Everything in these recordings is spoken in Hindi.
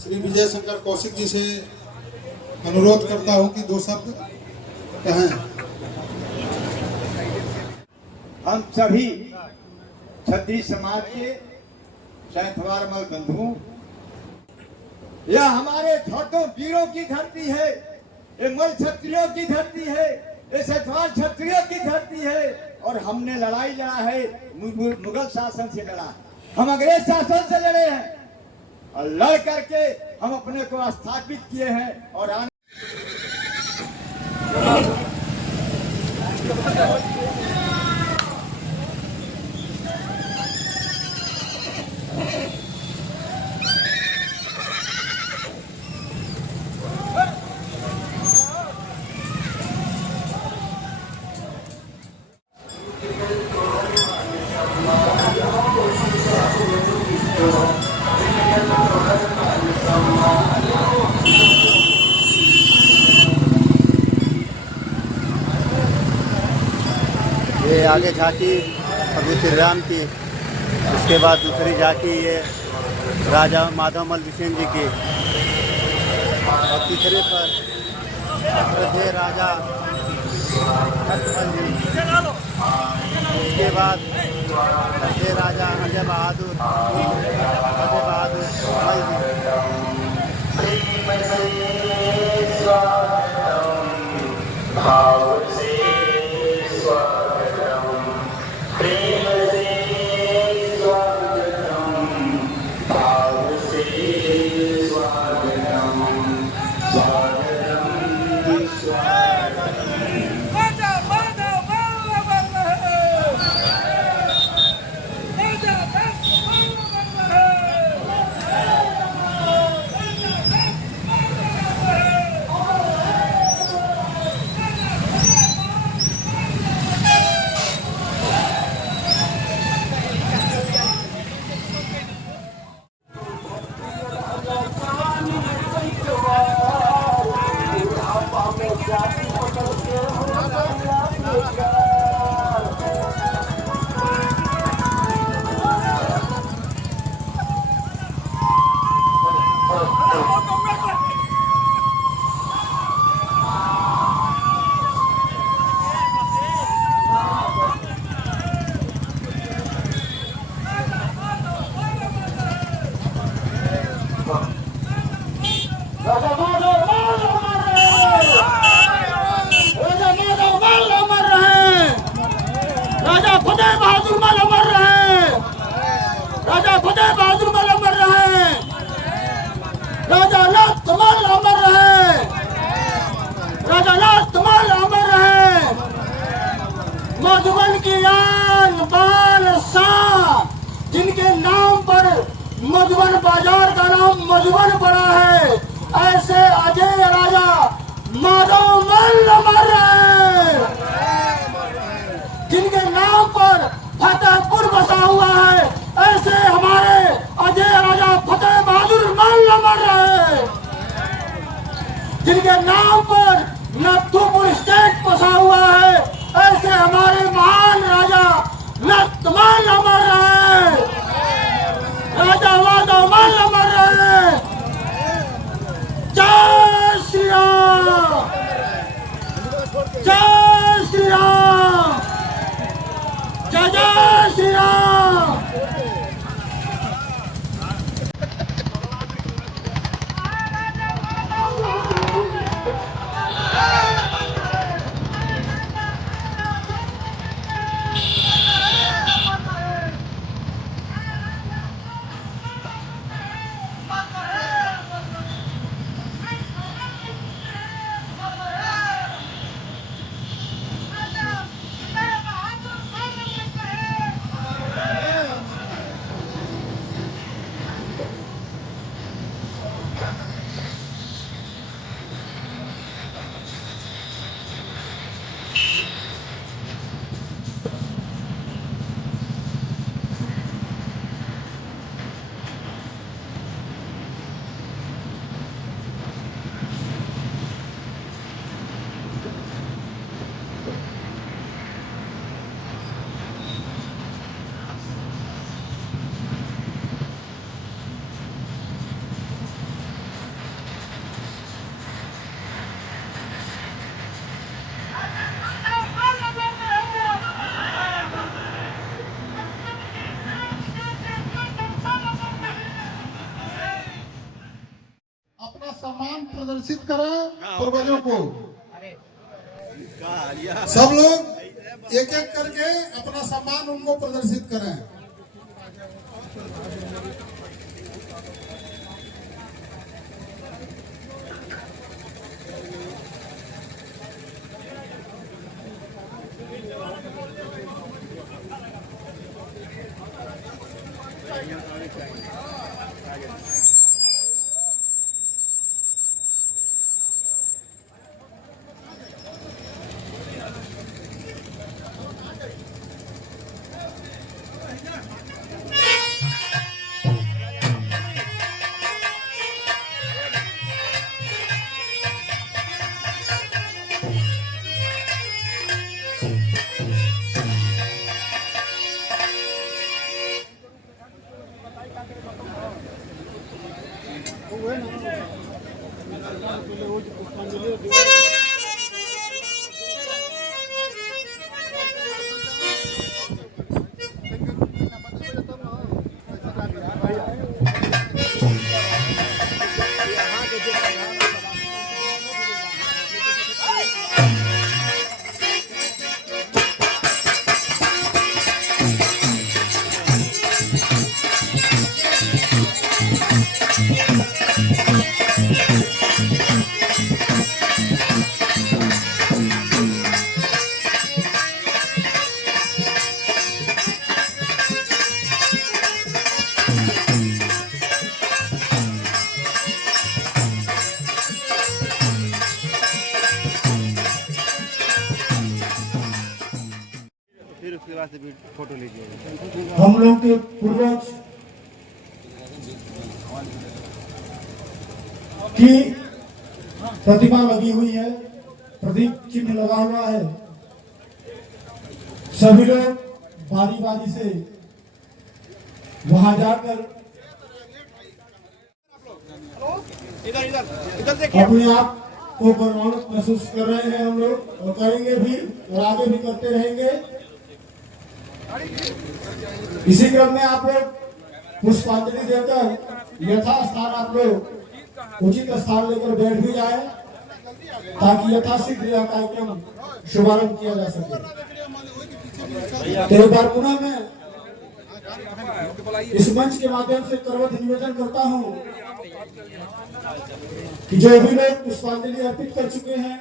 श्री विजय शंकर कौशिक जी से अनुरोध करता हूं कि 2 शब्द कहें। हम सभी क्षत्रिय समाज के सैंथवारमल बंधुओं, यह हमारे छठों वीरों की धरती है, ये मल क्षत्रियों की धरती है, ये सैंथवार क्षत्रियों की धरती है। और हमने लड़ाई लड़ा है, मुगल शासन से लड़ा है, हम अंग्रेज शासन से लड़े हैं और लड़ करके हम अपने को स्थापित किए हैं। और ये आगे झांकी प्रभु श्री राम की, उसके बाद दूसरी झांकी ये राजा माधवमल बिसेन जी की, और तीसरे पर अयोध्या राजा जी, उसके बाद अयोध्या राजा अजय बहादुर मल जी। मधुबन की आन बान शान, जिनके नाम पर मधुबन बाजार का नाम मधुबन पड़ा है, ऐसे अजय राजा माधवमल अमर रहे। जिनके नाम पर फतेहपुर बसा हुआ है, ऐसे हमारे अजय राजा फतेह बहादुर मल अमर रहे। जिनके नाम पर नथुपुर स्टेट बसा हुआ है, ऐसे हमारे महान राजा नतमल अमर रहे, राजा माधवमल अमर रहे। जय श्री राम, जय श्री राम, जय जय श्री राम। सम्मान प्रदर्शित करें पूर्वजों को। सब लोग एक एक करके अपना सम्मान उनको प्रदर्शित करें। फिर उसके बाद से फोटो लीजिए। हम लोग के पूर्वज की प्रतिमा लगी हुई है, प्रतीक चिन्ह लगा हुआ है। सभी लोग बारी बारी से वहां जाकर अपने आप को गौरवान्वित महसूस कर रहे हैं हम लोग, और करेंगे भी और आगे भी करते रहेंगे। इसी क्रम में आप लोग पुष्पांजलि देकर यथास्थान आप लोग उचित स्थान लेकर बैठ भी जाए, ताकि यथाशीघ्र यह कार्यक्रम शुभारंभ किया जा सके। एक बार पुनः मैं इस मंच के माध्यम से करवत निवेदन करता हूं कि जो भी लोग पुष्पांजलि अर्पित कर चुके हैं,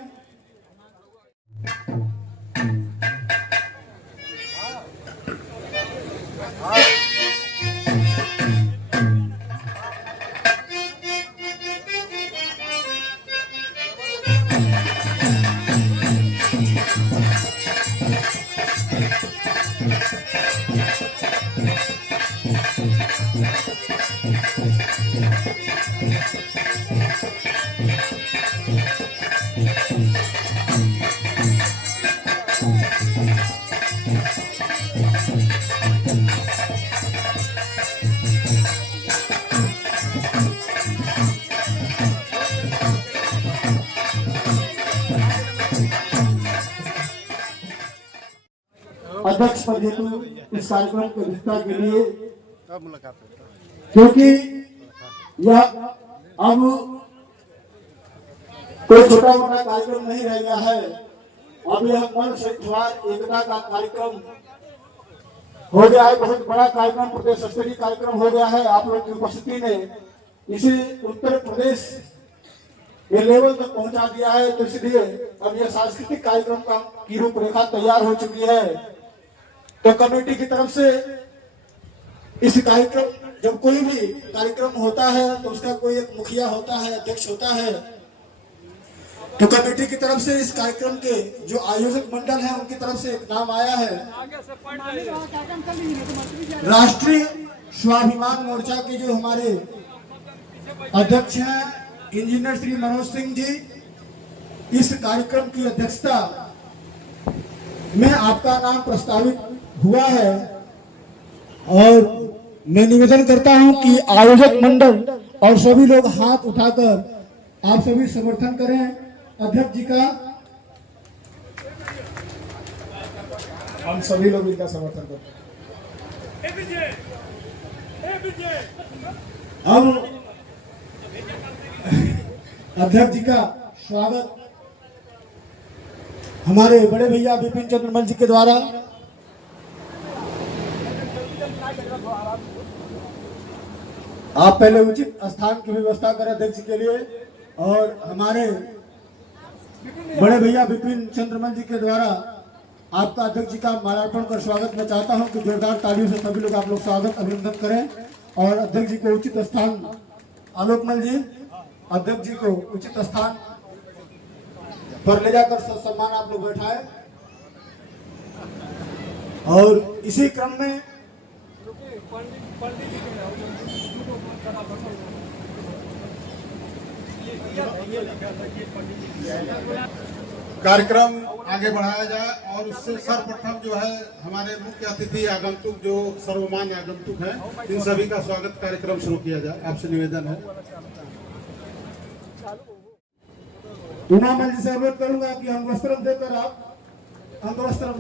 अध्यक्ष पद हेतु इस कार्यक्रम को विस्तार के लिए, क्योंकि यह अब कोई छोटा मोटा कार्यक्रम नहीं रह गया है। अब यह मन श्रृंखला एकता का कार्यक्रम हो गया है, बहुत बड़ा कार्यक्रम, प्रदेश स्तरीय कार्यक्रम हो गया है। आप लोग की उपस्थिति ने इसे उत्तर प्रदेश के लेवल तक पहुंचा दिया है, तो इसलिए अब यह सांस्कृतिक कार्यक्रम की रूपरेखा तैयार हो चुकी है। तो कमेटी की तरफ से इस कार्यक्रम, जब कोई भी कार्यक्रम होता है तो उसका कोई एक मुखिया होता है, अध्यक्ष होता है। तो कमेटी की तरफ से इस कार्यक्रम के जो आयोजक मंडल है उनकी तरफ से एक नाम आया है, राष्ट्रीय स्वाभिमान मोर्चा के जो हमारे अध्यक्ष हैं इंजीनियर श्री मनोज सिंह जी। इस कार्यक्रम की अध्यक्षता में आपका नाम प्रस्तावित हुआ है, और मैं निवेदन करता हूं कि आयोजक मंडल और सभी लोग हाथ उठाकर आप सभी समर्थन करें अध्यक्ष जी का। हम सभी लोग इनका समर्थन करते हैं। अब अध्यक्ष जी का स्वागत हमारे बड़े भैया विपिन चंद्र मल जी के द्वारा आप पहले उचित स्थान की व्यवस्था करें अध्यक्ष जी के लिए, और हमारे बड़े भैया विपिन चंद्रमल जी के द्वारा आपका अध्यक्ष जी का माल्यार्पण कर स्वागत मैं चाहता हूं कि जोरदार तालियों से सभी लोग आप लोग स्वागत अभिनंदन करें। और अध्यक्ष जी को उचित स्थान, आलोकमल जी अध्यक्ष जी को उचित स्थान पर ले जाकर सम्मान आप लोग बैठाए। और इसी क्रम में कार्यक्रम आगे बढ़ाया जाए और उससे सर्वप्रथम जो है हमारे मुख्य अतिथि आगंतुक जो सर्वमान्य आगंतुक हैं, इन सभी का स्वागत कार्यक्रम शुरू किया जाए, आपसे निवेदन है। उमामल जी से अनुरोध करूंगा कि अंगवस्त्रम देकर आप अंगवस्त्रम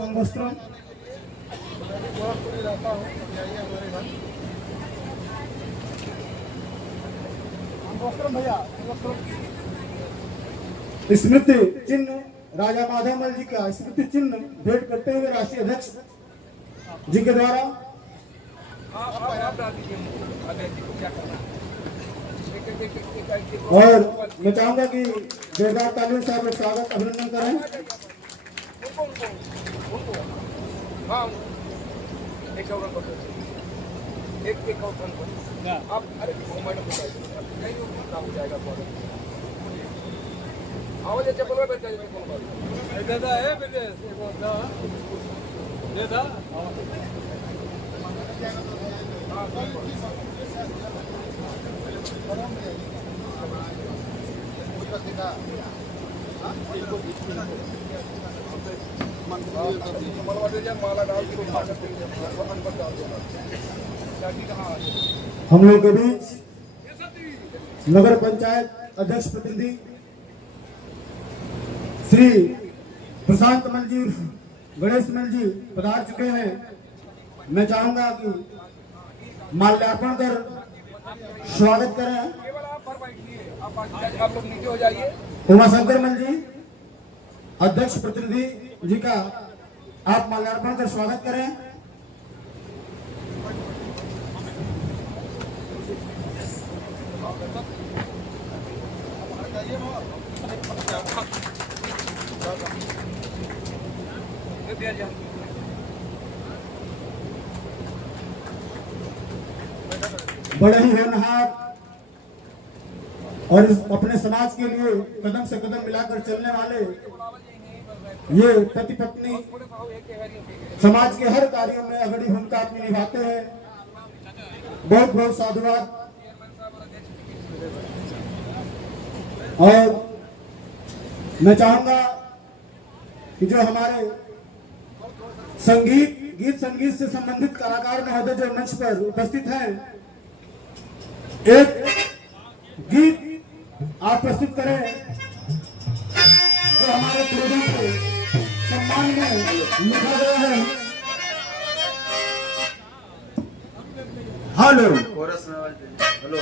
भैया स्मृति चिन्ह राजा माधवमल जी का स्मृति चिन्ह भेंट करते हुए राष्ट्रीय अध्यक्ष जी के द्वारा और मैं चाहूंगा कि जोरदार तालियों से आप लोग स्वागत अभिनंदन करें। हम लोग के बीच नगर पंचायत अध्यक्ष प्रतिनिधि श्री प्रशांत मल जी, गणेश मल जी पधार चुके हैं। मैं चाहूंगा कि माल्यार्पण कर स्वागत करें। आप लोग नीचे हो जाइए। उमाशंकर मल जी अध्यक्ष प्रतिनिधि जी का आप माल्यार्पण कर स्वागत करें। बड़े ही होनहार और अपने समाज के लिए कदम से कदम मिलाकर चलने वाले ये पति पत्नी समाज के हर कार्यों में अग्रणी भूमिका अपनी निभाते हैं। बहुत बहुत साधुवाद। और मैं चाहूंगा कि जो हमारे गीत संगीत से संबंधित कलाकार महोदय जो मंच पर उपस्थित हैं, एक गीत आप प्रस्तुत करें जो हमारे पूर्वजों के सम्मान में लिखा गया है। हेलो हेलो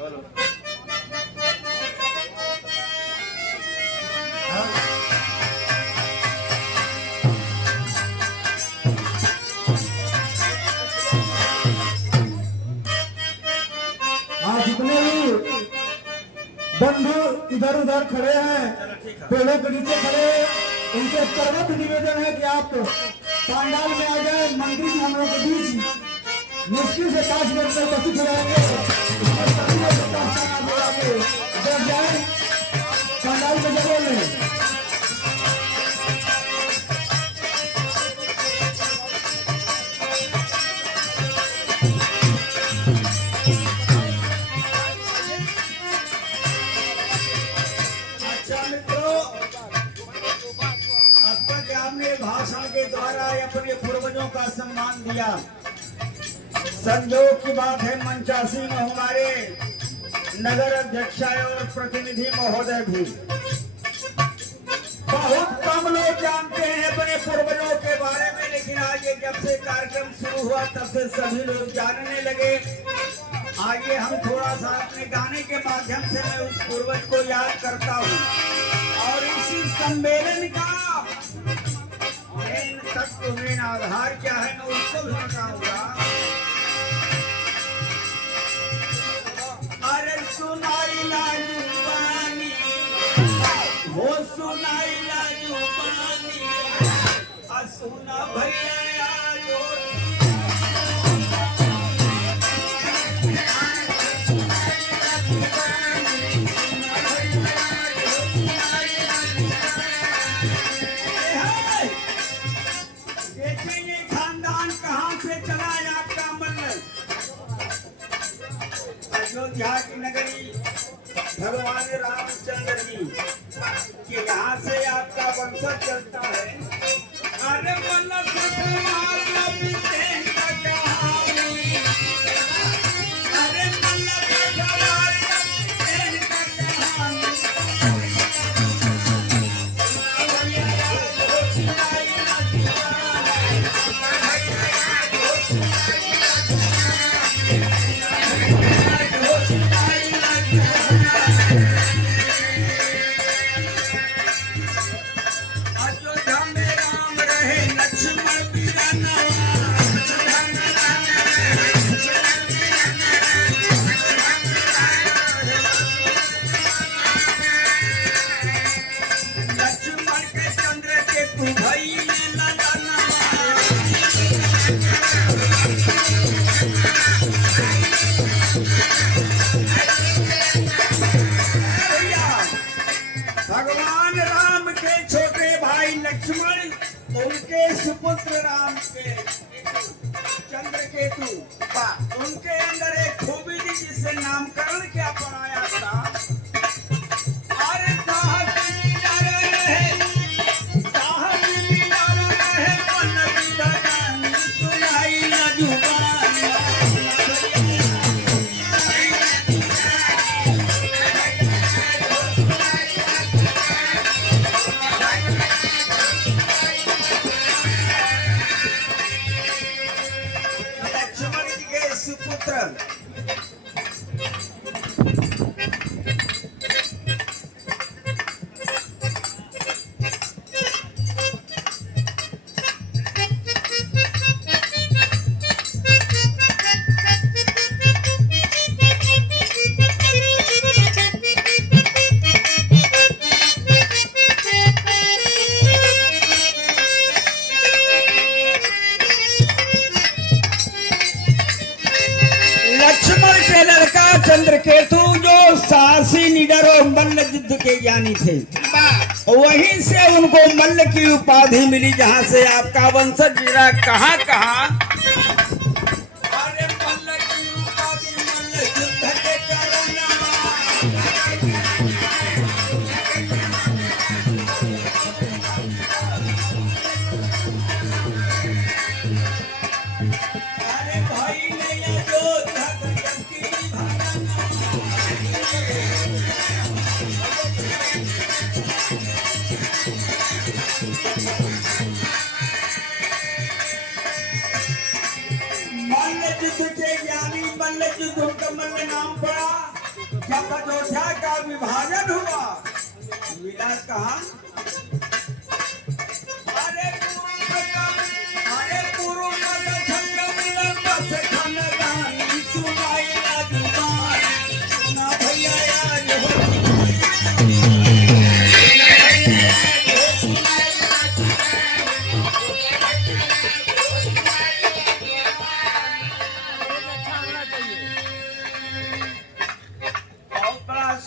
हेलो जितने भी बंधु इधर उधर खड़े हैं, पेड़ों के नीचे खड़े हैं, उनसे करवट निवेदन है कि आप पंडाल में आ जाए। मंत्री जी हम लोग के बीच मुश्किल से 5 मिनट में उपस्थित हो जाएंगे। जब जाए पंडाल में जगह लें। भाषण के द्वारा अपने पूर्वजों का सम्मान दिया। संयोग की बात है, मंचासी में हमारे नगर अध्यक्ष और प्रतिनिधि महोदय भी बहुत कम लोग जानते हैं अपने पूर्वजों के बारे में, लेकिन आज ये जब से कार्यक्रम शुरू हुआ तब से सभी लोग जानने लगे। आइए हम थोड़ा सा अपने गाने याद करता हूँ और इसी सम्मेलन का मेन तत्व मेन आधार क्या है मैं उसको भी बताऊंगा। अरे सुनाई ला जुबानी हो सुनाई ला जुबानी सुना भैया अयोध्या की नगरी भगवान रामचंद्र जी कि यहाँ से आपका वंशज चलता है। अरे अयोध्या में राम रहे लक्ष्मण बीराना लक्ष्मण के चंद्र के तू भाई भगवान राम के छोटे भाई लक्ष्मण उनके सुपुत्र राम के चंद्रकेतु उनके अंदर एक खूबी थी जिससे नामकरण क्या पढ़ाया था। अरे सुनाई ना जुबानी लक्ष्मण जी के सुपुत्र लक्ष्मण के लड़का चंद्रकेतु जो साहसी निडर और मल्ल युद्ध के ज्ञानी थे वहीं से उनको मल्ल की उपाधि मिली जहां से आपका वंशज गिरा कहाँ कहाँ। अरे मल्ल की उपाधि मल्ल युद्ध के अरे भाई ने जो मल्ल युद्ध के ज्ञानी मल्ल युद्ध उनका मल्ल नाम पड़ा। जब अयोध्या का विभाजन हुआ मिला कहाँ। अरे पूर्व सुनाई ना जुबानी सुना भैया यार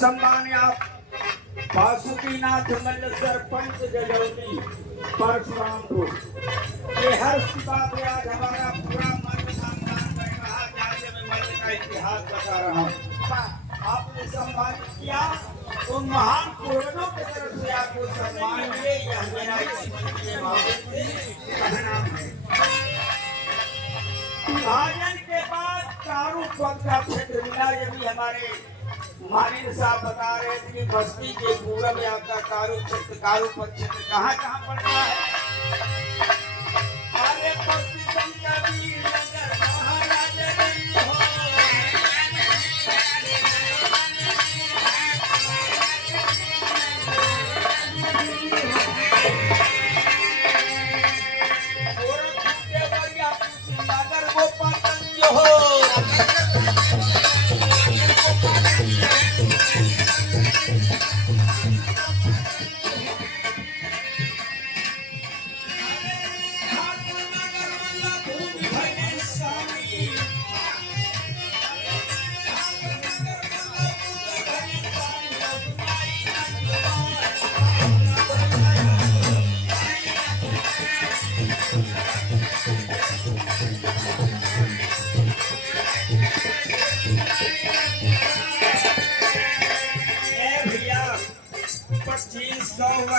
सम्मान आप बासुकीनाथ मल्ल सरपंच जजौली परशुरामपुर ये हर्ष की बात है। आज हमारा पूरा मल्ल खानदान बैठ रहा जहाँ मैं मल्ल का इतिहास बता रहा हूँ। आपने सम्मान किया उन महान पूर्वजों की तरफ से आपको सम्मान मिले यह मेरा इस मंच के माध्यम से कहना है। विभाजन के बाद चारों पद का क्षेत्र मिला। यदि हमारे मालिन साहब बता रहे थे कि बस्ती के पूरब में आपका कारू क्षेत्र कारूपद क्षेत्र कहाँ कहाँ पड़ता है। अरे बस्ती संकबीर नगर महाराजगंज हो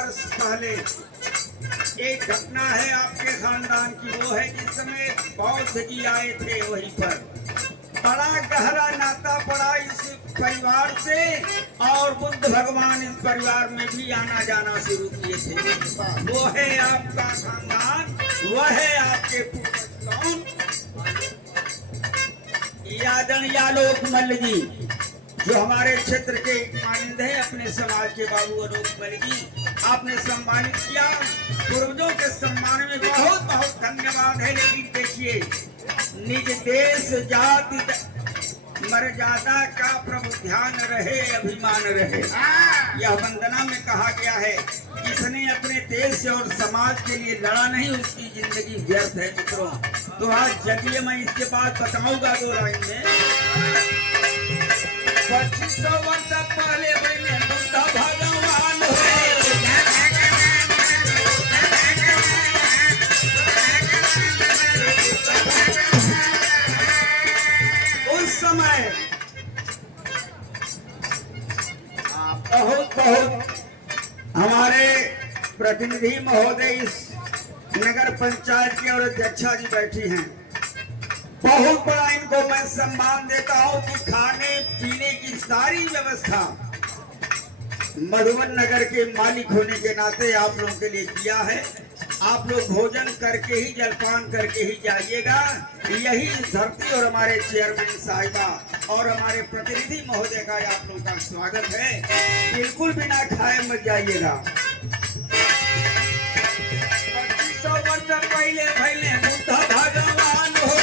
वर्ष पहले एक घटना है आपके खानदान की। वो है जिस समय बौद्ध जी आए थे वहीं पर बड़ा गहरा नाता पड़ा इस परिवार से, और बुद्ध भगवान इस परिवार में भी आना जाना शुरू किए थे। वो है आपका खानदान, वह है आपके पूर्वज कौन? आदरणीय आलोक मल्ल जी, जो हमारे क्षेत्र के मानिंद है, अपने समाज के बाबू आलोक मल्ल जी, आपने सम्मानित किया। पूर्वजों के सम्मान में बहुत बहुत धन्यवाद है। लेकिन देखिए, निज देश जाति मर्यादा का प्रभु ध्यान रहे, अभिमान रहे, यह वंदना में कहा गया है। जिसने अपने देश और समाज के लिए लड़ा नहीं, उसकी जिंदगी व्यर्थ है मित्रों। तो आज जगिए, मैं इसके बाद बताऊंगा 2 लाइन में। 2500 वर्ष पहले बने बुद्ध भगवान हुए। उस समय बहुत हमारे प्रतिनिधि महोदय इस नगर पंचायत के और अध्यक्षा जी बैठी हैं। बहुत बड़ा इनको मैं सम्मान देता हूं कि खाने पीने की सारी व्यवस्था मधुबन नगर के मालिक होने के नाते आप लोगों के लिए किया है। आप लोग भोजन करके ही, जलपान करके ही जाइएगा। यही इस धरती और हमारे चेयरमैन साहिबा और हमारे प्रतिनिधि महोदय का आप लोगों का स्वागत है। बिल्कुल बिना खाए मत जाइएगा। 2500 वर्ष पहले पहले बुद्ध भगवान हो।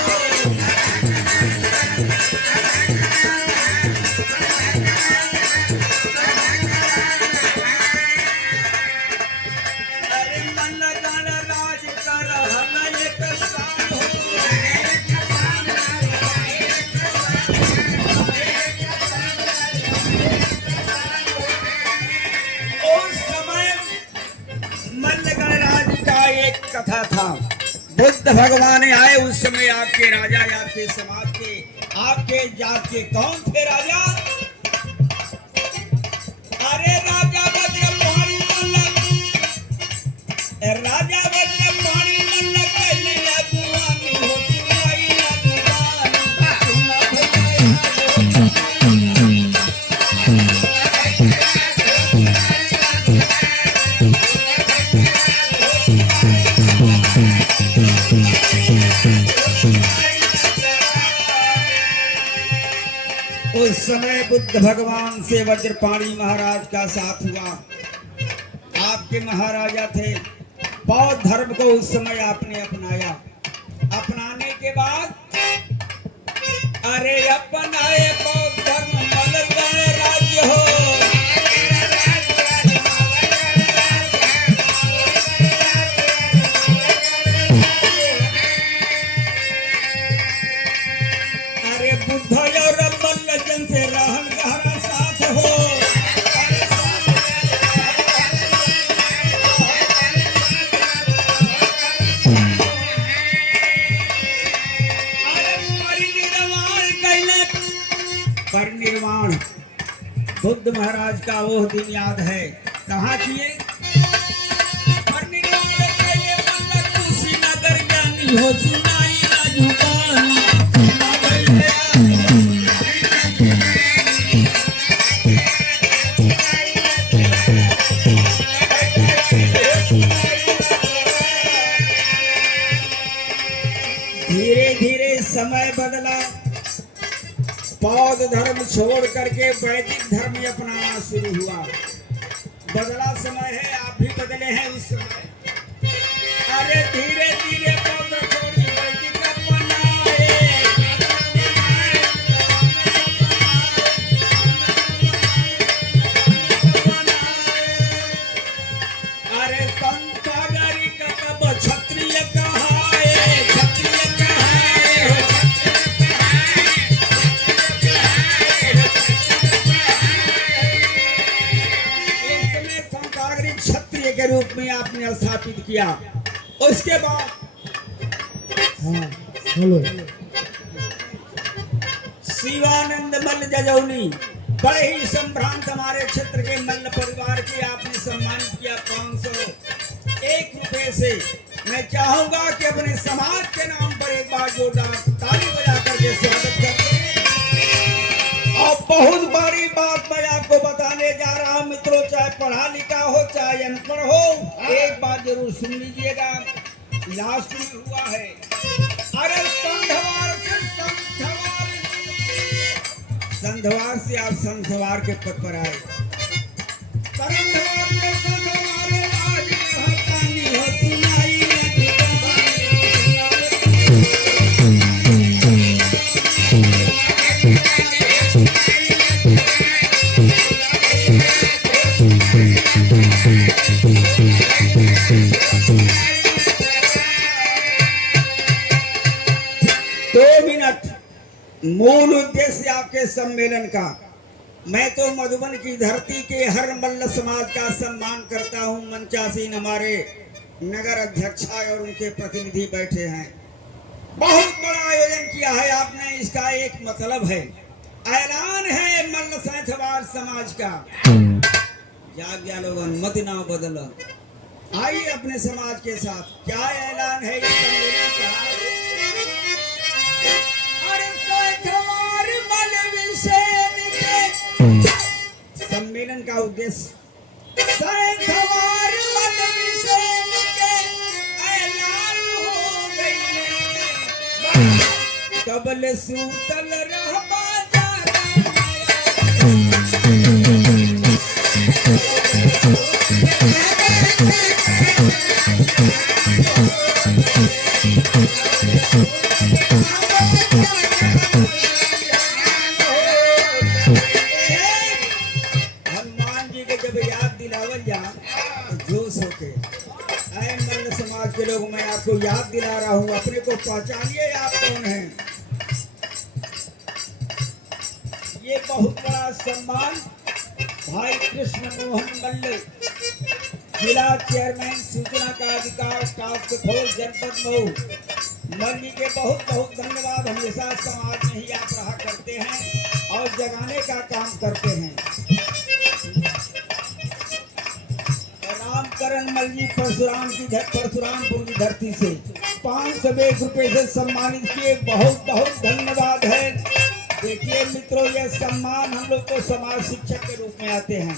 कथा था, बुद्ध भगवान आए उस समय आपके राजा, आपके समाज के, आपके जात के कौन थे राजा? अरे राजा वज्रपाणि मल्ल, राजा वज्रपाणि मल्ल कहले अगुवानी हो सुनाई उस समय बुद्ध भगवान से वज्रपाणि महाराज का साथ हुआ। आपके महाराजा थे। बौद्ध धर्म को उस समय आपने अपनाया। अपनाने के बाद अरे अपनाए बौद्ध धर्म मल गणराज्य हो। अरे बुद्ध और मल्लजन से रहन गहरा साथ हो। परिनिर्वाण बुद्ध महाराज का वो दिन याद है। कहाँ किए? परिनिर्वाण कैले मल्ल कुशीनगर ज्ञानी हो सुनाई राजुबानी। धीरे धीरे समय बदला। बौद्ध धर्म छोड़ करके वैदिक धर्म अपनाना शुरू हुआ। बदला समय है, आप भी बदले हैं उस समय। अरे धीरे धीरे बौद्ध छोड़ी वैदिक अपनाए। अरे संत नागरिक कब क्षत्रिय कहाए, क्षत्रिय कहाए। क्षत्रिय के रूप में आपने स्थापित किया। उसके बाद शिवानंद मल्ल जजौली बड़े ही संभ्रांत हमारे क्षेत्र के मल्ल परिवार की आपने सम्मानित किया 501 रुपए से। मैं चाहूंगा कि अपने समाज के नाम पर एक बार जोरदार ताली बजा करके स्वागत करते हैं। और बहुत बड़ी बात मैं आपको बताने जा रहा हूं मित्रों, चाहे पढ़ा लिखा हो चाहे अनपढ़ हो, एक बात जरूर सुन लीजिएगा। लास्ट में हुआ है, अरे संधवार से आप संधवार के पद पर आए। मूल उद्देश्य आपके सम्मेलन का, मैं तो मधुबन की धरती के हर मल्ल समाज का सम्मान करता हूं। मंचासीन हमारे नगर अध्यक्षा और उनके प्रतिनिधि बैठे हैं। बहुत बड़ा आयोजन किया है आपने, इसका एक मतलब है, ऐलान है मल्ल सैंथवार समाज का। जाग लोगन मत ना बदलो, आइए अपने समाज के साथ। क्या ऐलान है इस सम्मेलन का? सम्मेलन का उद्देश्य सैंथवार मल विषेण के ऐलान हो गई। कबल सूतल रहबा जोश होके आए मल्ल समाज के लोग, मैं आपको याद दिला रहा हूं, अपने को पहचानिए आप कौन हैं। ये बहुत बड़ा सम्मान भाई कृष्ण मोहन मल्ल, जिला चेयरमैन सूचना का अधिकार टास्क फोर्स जनपद मऊ, मल्ली के बहुत बहुत धन्यवाद। हमेशा समाज में ही आप रहा करते हैं और जगाने का काम करते हैं। रामकरण मल्ली परशुरामपुर की धरती से 501 रुपए से सम्मानित किए, बहुत बहुत धन्यवाद है। देखिए मित्रों, यह सम्मान हम लोग को समाज शिक्षक के रूप में आते हैं,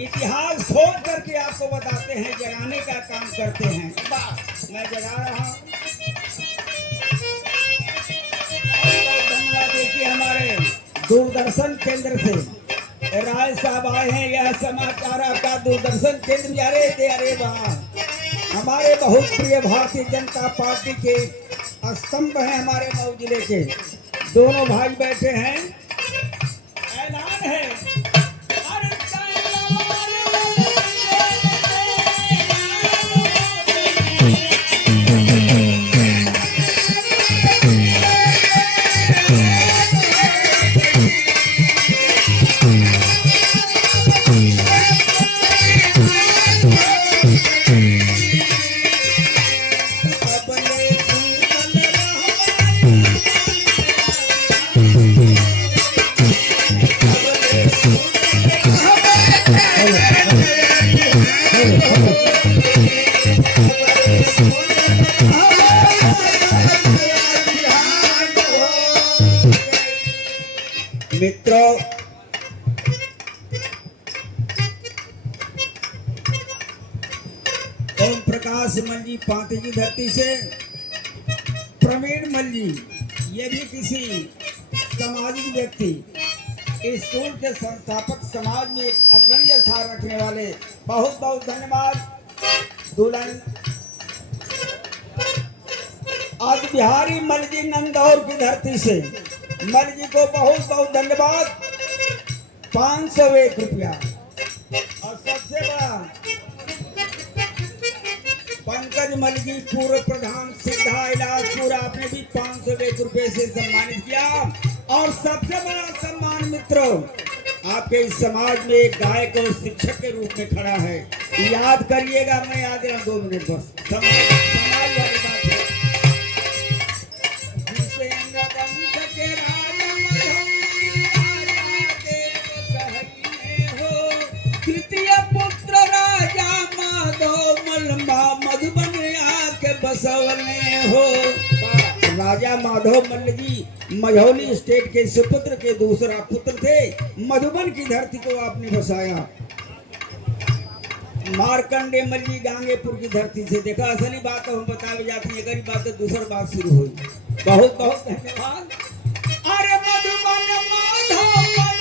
इतिहास खोज करके आपको बताते हैं, जगाने का काम करते हैं। मैं जगा रहा हूँ। धन्यवाद। देखिए हमारे दूरदर्शन केंद्र से राय साहब आए हैं। यह समाचार आपका दूरदर्शन केंद्र, अरे वाह, हमारे बहुत प्रिय भारतीय जनता पार्टी के स्तंभ हैं हमारे मऊ जिले के। दोनों भाई बैठे हैं, ऐलान है। मित्रों, ओम प्रकाश मल्ली पांति की धरती से, प्रवीण मल्ली, ये भी किसी सामाजिक व्यक्ति, स्कूल के संस्थापक, समाज में एक अग्रणी स्थान रखने वाले, बहुत बहुत धन्यवाद। दुल्हन आज बिहारी मल्ली नंदौर की धरती से, मल्ली को बहुत बहुत धन्यवाद, 501 रुपया। और सबसे बड़ा पंकज मल्ली, पूर्व प्रधान सिद्धा इलाजपुर, आपने भी 501 रुपए से सम्मानित किया। और सबसे बड़ा सम्मान मित्रों, आपके इस समाज में एक गायक और शिक्षक के रूप में खड़ा है, याद करिएगा। मैं याद रहा 2 मिनट बस, समाज वाली बात है। जिसे बसवने हो। राजा माधव मल्ल जी मझौली स्टेट के सुपुत्र के दूसरा पुत्र थे। मधुबन की धरती को आपने बसाया। मार्कंडे मल जी गांगेपुर की धरती से। देखा, असली बात तो हम बतावे जाती है, अगर बात तो दूसरी बात शुरू हुई। बहुत बहुत धन्यवाद। अरे मधुबन माधव मल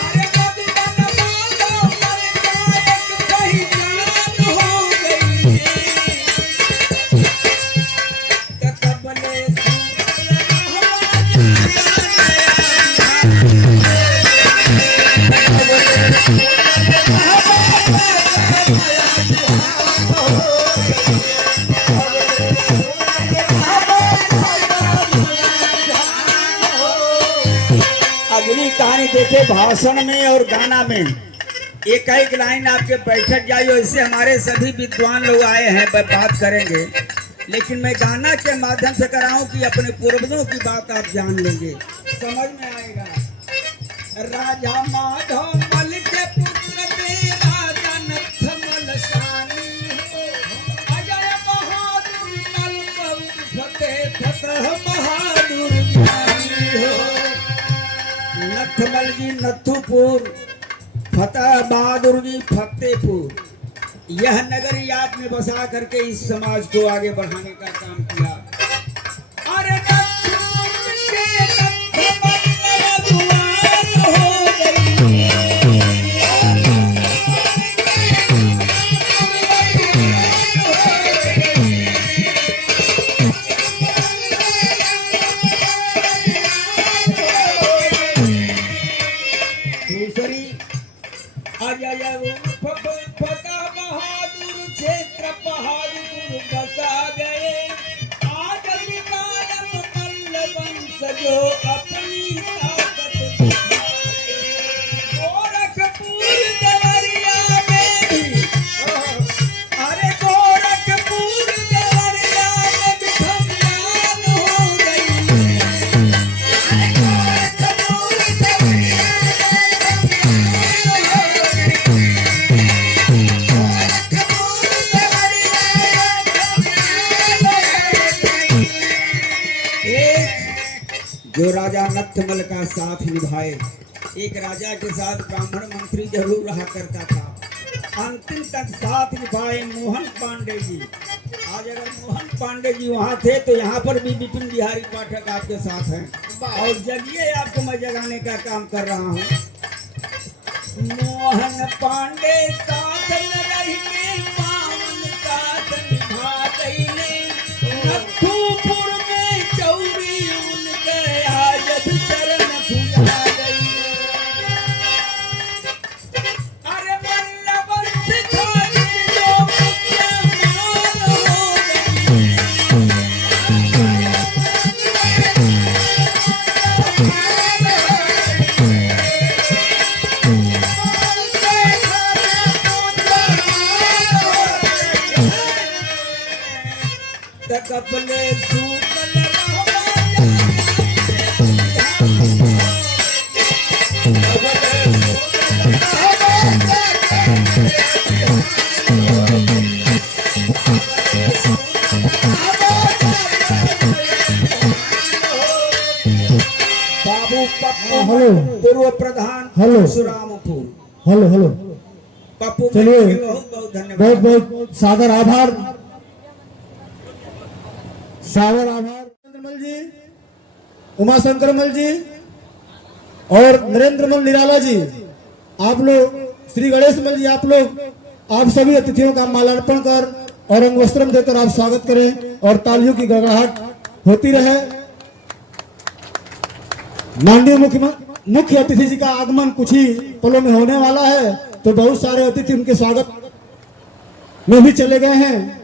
अरे मधुबन माधव मल का एक पहचान हो गई। कबले अगली कहानी देखे भाषण में और गाना में एक एक लाइन आपके बैठक जाइए। इससे हमारे सभी विद्वान लोग आए हैं, बात करेंगे, लेकिन मैं गाना के माध्यम से कराऊं कि अपने पूर्वजों की बात आप जान लेंगे, समझ में आएगा। राजा माधव मल के पुत्र थे राजा नथमल सानी हो। अजय बहादुर मल बहुत फतेह फतह बहादुर ज्ञानी हो। नथमल जी नथुपुर, फतेह बहादुर जी फतेहपुर, यह नगरी आपने बसा करके इस समाज को आगे बढ़ाने का काम किया। अरे नथुपुर के नथमल मधुआन हो गई। दूसरी अजय फतेह बहादुर क्षेत्र बहादुर बसा गए। आज विकायम मल्ल वंश जो अपनी ताकत दिखाए। गोरखपुर देवरिया में भी अरे गोरखपुर देवरिया में भी खमियान हो गई। जो राजा नथमल का साथ निभाए। एक राजा के साथ ब्राह्मण मंत्री जरूर रहा करता था, अंतिम तक साथ निभाए मोहन पांडे जी। आज अगर मोहन पांडे जी वहाँ थे तो यहाँ पर भी बिपिन बिहारी पाठक आपके साथ हैं, और जगिए आपको मैं जगाने का काम कर रहा हूँ। मोहन पांडे साथ न रहिए पावन साथ निभा गईले। नथुपुर में चौरी उनके आज भी चरण भुला गई। अरे बल्लभ सिखारी जो मुसलमान हो गई। कपले सूतल बाबू पप्पू पूर्व प्रधान परशुरामपुर। हेलो हेलो, पप्पू चलिए, बहुत बहुत धन्यवाद। बहुत बहुत सादर आभार, सादर आभार। नरेंद्र मल जी, उमाशंकर मल जी और नरेंद्र मल निराला जी, आप लोग, श्री गणेश मल जी, आप लोग, आप सभी अतिथियों का माल्यार्पण कर और अंग वस्त्रम देकर आप स्वागत करें और तालियों की गड़गड़ाहट होती रहे। माननीय मुख्य अतिथि जी का आगमन कुछ ही पलों में होने वाला है, तो बहुत सारे अतिथि उनके स्वागत में भी चले गए हैं।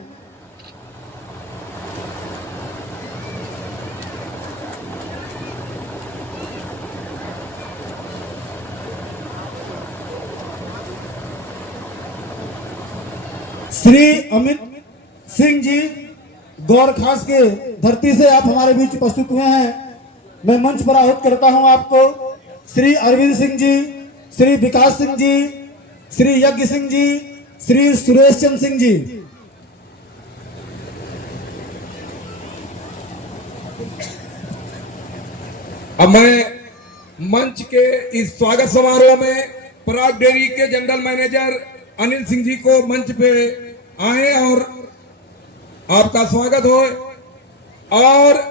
श्री अमित सिंह जी गौर खास के धरती से आप हमारे बीच उपस्थित हुए हैं। मैं मंच पर आहूत करता हूं आपको। श्री अरविंद सिंह जी, श्री विकास सिंह जी, श्री यज्ञ सिंह जी, श्री सुरेश चंद्र सिंह जी, अब मैं मंच के इस स्वागत समारोह में पराग डेयरी के जनरल मैनेजर अनिल सिंह जी को मंच पे आए और आपका स्वागत हो। और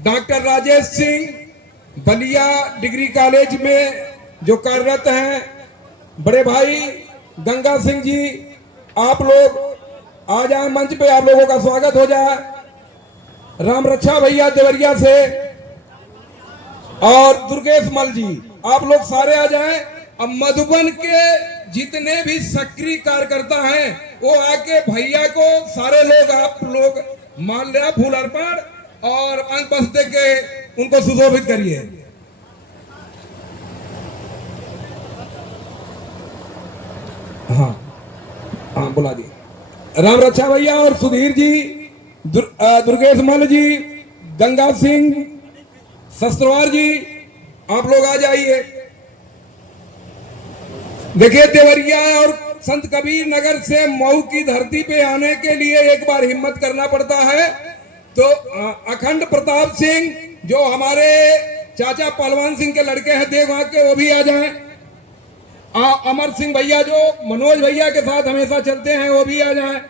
doctor Rajesh Singh Ballia degree college में जो कार्यरत हैं, बड़े भाई गंगा सिंह जी, आप लोग आ जाए मंच पे, आप लोगों का स्वागत हो जाए। राम रक्षा भैया देवरिया से और दुर्गेश मल जी, आप लोग सारे आ जाएं। अब मधुबन के जितने भी सक्रिय कार्यकर्ता हैं वो आके भैया को, सारे लोग, आप लोग माल्या फूल अर्पण और अंक बस्ते के उनको सुशोभित करिए। हाँ बुला दिए। राम रक्षा भैया और सुधीर जी, दुर्गेश मल जी, गंगा सिंह, शस्त्रवार जी, आप लोग आ जाइए। देखिए, देवरिया और संत कबीर नगर से मऊ की धरती पे आने के लिए एक बार हिम्मत करना पड़ता है। तो अखंड प्रताप सिंह जो हमारे चाचा पहलवान सिंह के लड़के हैं देवगांव के, वो भी आ जाएं। अमर सिंह भैया जो मनोज भैया के साथ हमेशा चलते हैं, वो भी आ जाएं।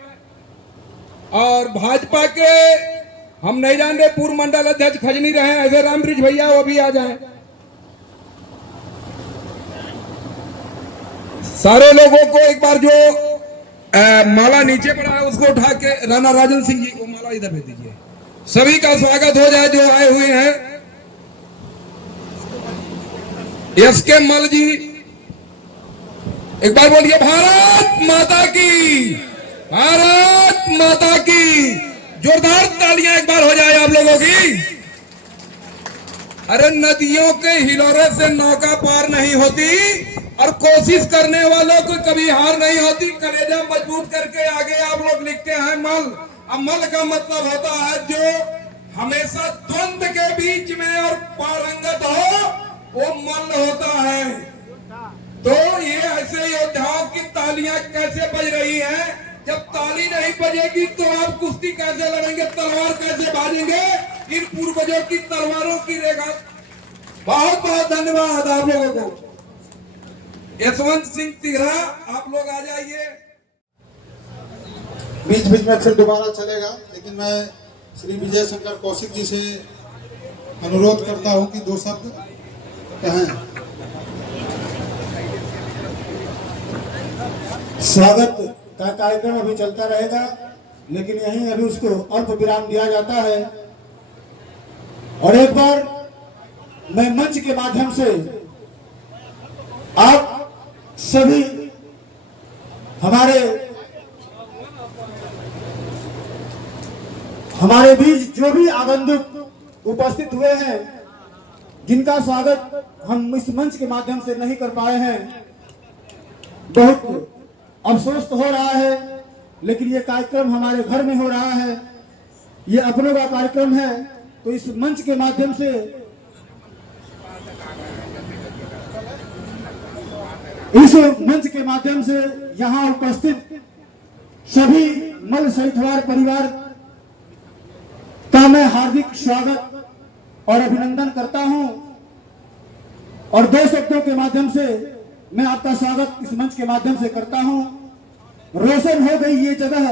और भाजपा के हम नहीं जानते पूर्व मंडल अध्यक्ष खजनी रहे ऐसे रामब्रिज भैया, वो भी आ जाएं। सारे लोगों को एक बार जो माला नीचे पड़ा है उसको उठा के राणा राजन सिंह जी को माला इधर भेज दीजिए। सभी का स्वागत हो जाए जो आए हुए हैं। एस के मल जी, एक बार बोलिए भारत माता की, भारत माता की। जोरदार तालियां एक बार हो जाए आप लोगों की। अरे नदियों के हिलोरे से नौका पार नहीं होती और कोशिश करने वालों को कभी हार नहीं होती। कलेजा मजबूत करके आगे आप लोग लिखते हैं मल। अब मल का मतलब होता है जो हमेशा द्वंद्व के बीच में और पारंगत हो, वो मल होता है। तो ये ऐसे योद्धाओं की तालियां कैसे बज रही हैं? जब ताली नहीं बजेगी तो आप कुश्ती कैसे लड़ेंगे, तलवार कैसे भाजेंगे? इन पूर्वजों की तलवारों की रेखा। बहुत बहुत धन्यवाद आप लोगों को। यशवंत सिंह तिघरा, आप लोग आ जाइए। बीच बीच में अक्सर दोबारा चलेगा, लेकिन मैं श्री विजय शंकर कौशिक जी से अनुरोध करता हूं कि 2 शब्द कहें। स्वागत का कार्यक्रम अभी चलता रहेगा, लेकिन यहीं अभी उसको अल्प विराम दिया जाता है। और एक बार मैं मंच के माध्यम से आप सभी हमारे बीच जो भी आगंतुक उपस्थित हुए हैं, जिनका स्वागत हम इस मंच के माध्यम से नहीं कर पाए हैं, बहुत अफसोस तो हो रहा है। लेकिन ये कार्यक्रम हमारे घर में हो रहा है, ये अपनों का कार्यक्रम है। तो इस मंच के माध्यम से यहाँ उपस्थित सभी मल सहितवार परिवार का मैं हार्दिक स्वागत और अभिनंदन करता हूं। और 2 शब्दों के माध्यम से मैं आपका स्वागत इस मंच के माध्यम से करता हूं। रोशन हो गई ये जगह,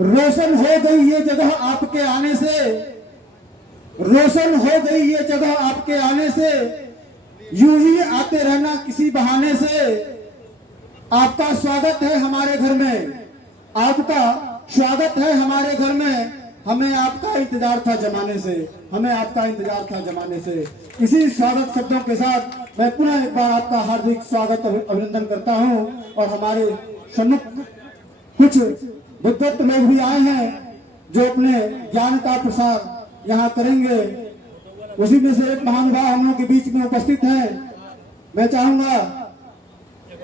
रोशन हो गई ये जगह आपके आने से, रोशन हो गई ये जगह आपके आने से। यूं ही आते रहना किसी बहाने से। आपका स्वागत है हमारे घर में, आपका स्वागत है हमारे घर में। हमें आपका इंतजार था जमाने से, हमें आपका इंतजार था जमाने से। इसी स्वागत शब्दों के साथ मैं पुनः एक बार आपका हार्दिक स्वागत अभिनंदन करता हूं। और हमारे सम्मुख कुछ बुद्धिस्ट लोग भी आए हैं जो अपने ज्ञान का प्रसार यहाँ करेंगे। उसी में से एक महानुभाव हम लोग के बीच में उपस्थित हैं। मैं चाहूंगा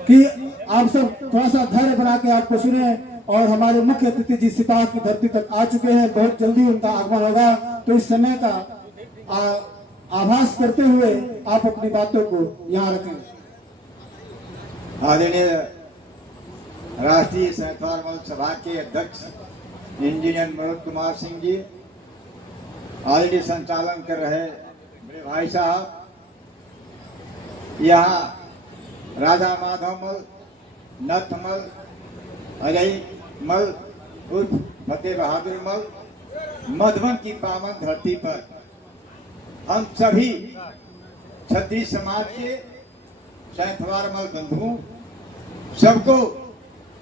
कि आप सब थोड़ा सा धैर्य बना के आपको सुने। और हमारे मुख्य अतिथि जी सिपाही की धरती तक आ चुके हैं, बहुत जल्दी उनका आगमन होगा। तो इस समय का आभास करते हुए आप अपनी बातों को यहाँ रखें। आदरणीय राष्ट्रीय सहकार मल सभा के अध्यक्ष इंजीनियर मनोज कुमार सिंह जी, आदरणीय संचालन कर रहे मेरे भाई साहब, यहाँ राजा माधवमल, नथमल, अजय मल उर्फ फतेह बहादुर मल, मधुबन की पावन धरती पर हम सभी क्षत्रिय समाज के सैंथवार मल बंधुओं सबको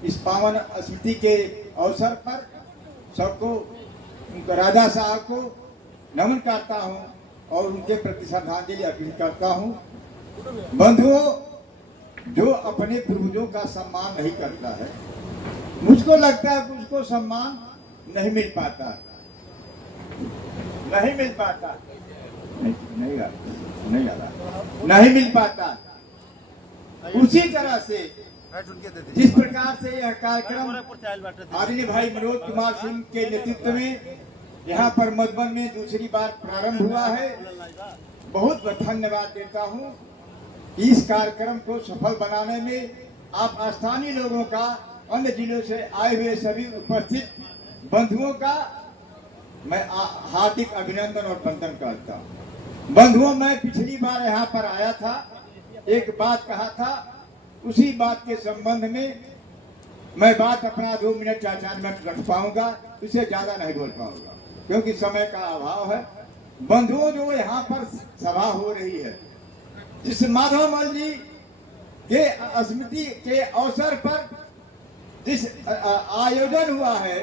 इस पावन स्मृति के अवसर पर सबको उनका राजा साहब को नमन करता हूँ और उनके प्रति श्रद्धांजलि अर्पित करता हूँ। बंधुओं, जो अपने पूर्वजों का सम्मान नहीं करता है, मुझको लगता है कि उसको सम्मान नहीं मिल पाता, नहीं मिल पाता, नहीं मिल पाता। उसी तरह से जिस प्रकार से यह कार्यक्रम आदरणीय भाई मनोज कुमार सिंह के नेतृत्व में यहाँ पर मधुबन में दूसरी बार प्रारंभ हुआ है, बहुत बहुत धन्यवाद देता हूँ। इस कार्यक्रम को सफल बनाने में आप स्थानीय लोगों का, अन्य जिलों से आए हुए सभी उपस्थित बंधुओं का मैं हार्दिक अभिनंदन और वंदन करता हूँ। बंधुओं, मैं पिछली बार यहाँ पर आया था, एक बात कहा था, उसी बात के संबंध में मैं बात अपना 2 मिनट या 4 मिनट रख पाऊंगा, इससे ज्यादा नहीं बोल पाऊंगा क्योंकि समय का अभाव है। बंधुओं, जो यहाँ पर सभा हो रही है, जिस माधवमल जी के स्मृति के अवसर पर जिस आयोजन हुआ है,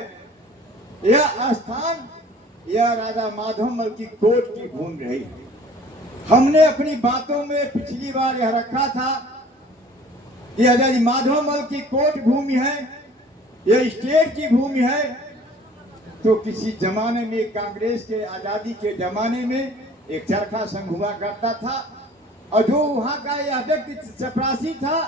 यह स्थान यह राजा माधवमल की कोर्ट की भूमि रही। हमने अपनी बातों में पिछली बार यह रखा था कि राजा माधवमल की कोर्ट भूमि है, यह स्टेट की भूमि है। तो किसी जमाने में, कांग्रेस के आजादी के जमाने में एक चरखा संघ हुआ करता था और जो वहां का यह व्यक्ति चपरासी था,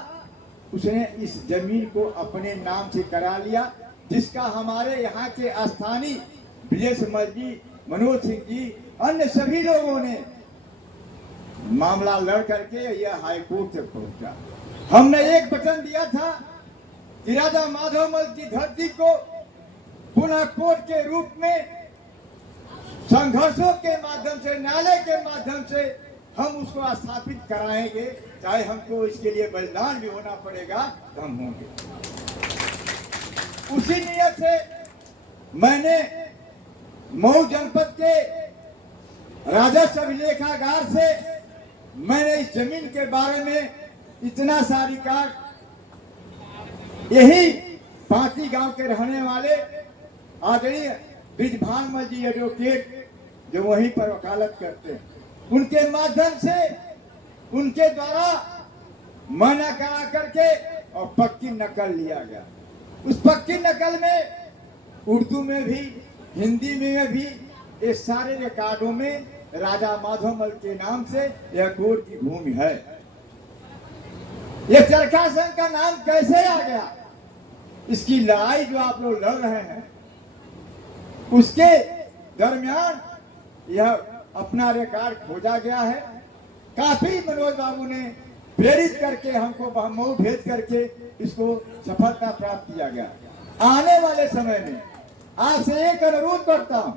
उसने इस जमीन को अपने नाम से करा लिया, जिसका हमारे यहाँ के स्थानीय विजय समल जी, मनोज सिंह जी, अन्य सभी लोगों ने मामला लड़ करके यह हाईकोर्ट तक पहुंचा। हमने एक वचन दिया था कि राजा माधवमल की धरती को पुनः कोर्ट के रूप में संघर्षों के माध्यम से, नाले के माध्यम से हम उसको स्थापित कराएंगे, चाहे हमको इसके लिए बलिदान भी होना पड़ेगा तो हम होंगे। उसी नियत से मैंने मऊ जनपद के राजस्व अभिलेखागार से मैंने इस जमीन के बारे में इतना सा रिकॉर्ड, यही पांची गांव के रहने वाले आदरणीय ब्रिजभान जी एडवोकेट जो वहीं पर वकालत करते हैं, उनके माध्यम से उनके द्वारा मना करा करके और पक्की नकल लिया गया। उस पक्की नकल में उर्दू में भी, हिंदी में भी, ये सारे रिकॉर्डों में राजा माधवमल के नाम से यह कोर्ट की भूमि है। यह चरखा संघ का नाम कैसे आ गया, इसकी लड़ाई जो आप लोग लड़ रहे हैं, उसके दरमियान यह अपना रिकॉर्ड खोजा गया है। काफी मनोज बाबू ने प्रेरित करके हमको मऊ भेज करके इसको सफलता प्राप्त किया गया। आने वाले समय में आपसे एक अनुरोध करता हूं,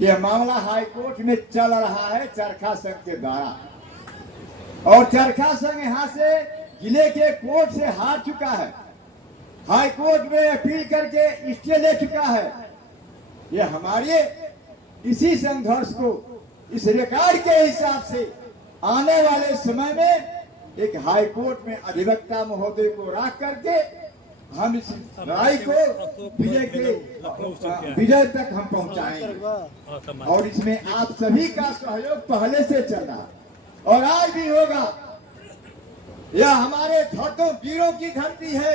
यह मामला हाई कोर्ट में चल रहा है चरखा संघ के द्वारा, और चरखा संघ यहाँ से जिले के कोर्ट से हार चुका है, हाई कोर्ट में अपील करके स्टे ले चुका है। यह हमारे इसी संघर्ष को, इस रिकॉर्ड के हिसाब से आने वाले समय में एक हाई कोर्ट में अधिवक्ता महोदय को रख करके हम इस राय को विजय तक हम पहुंचाएंगे। और इसमें आप सभी का सहयोग पहले से चल रहा और आज भी होगा। यह हमारे छठों वीरों की धरती है,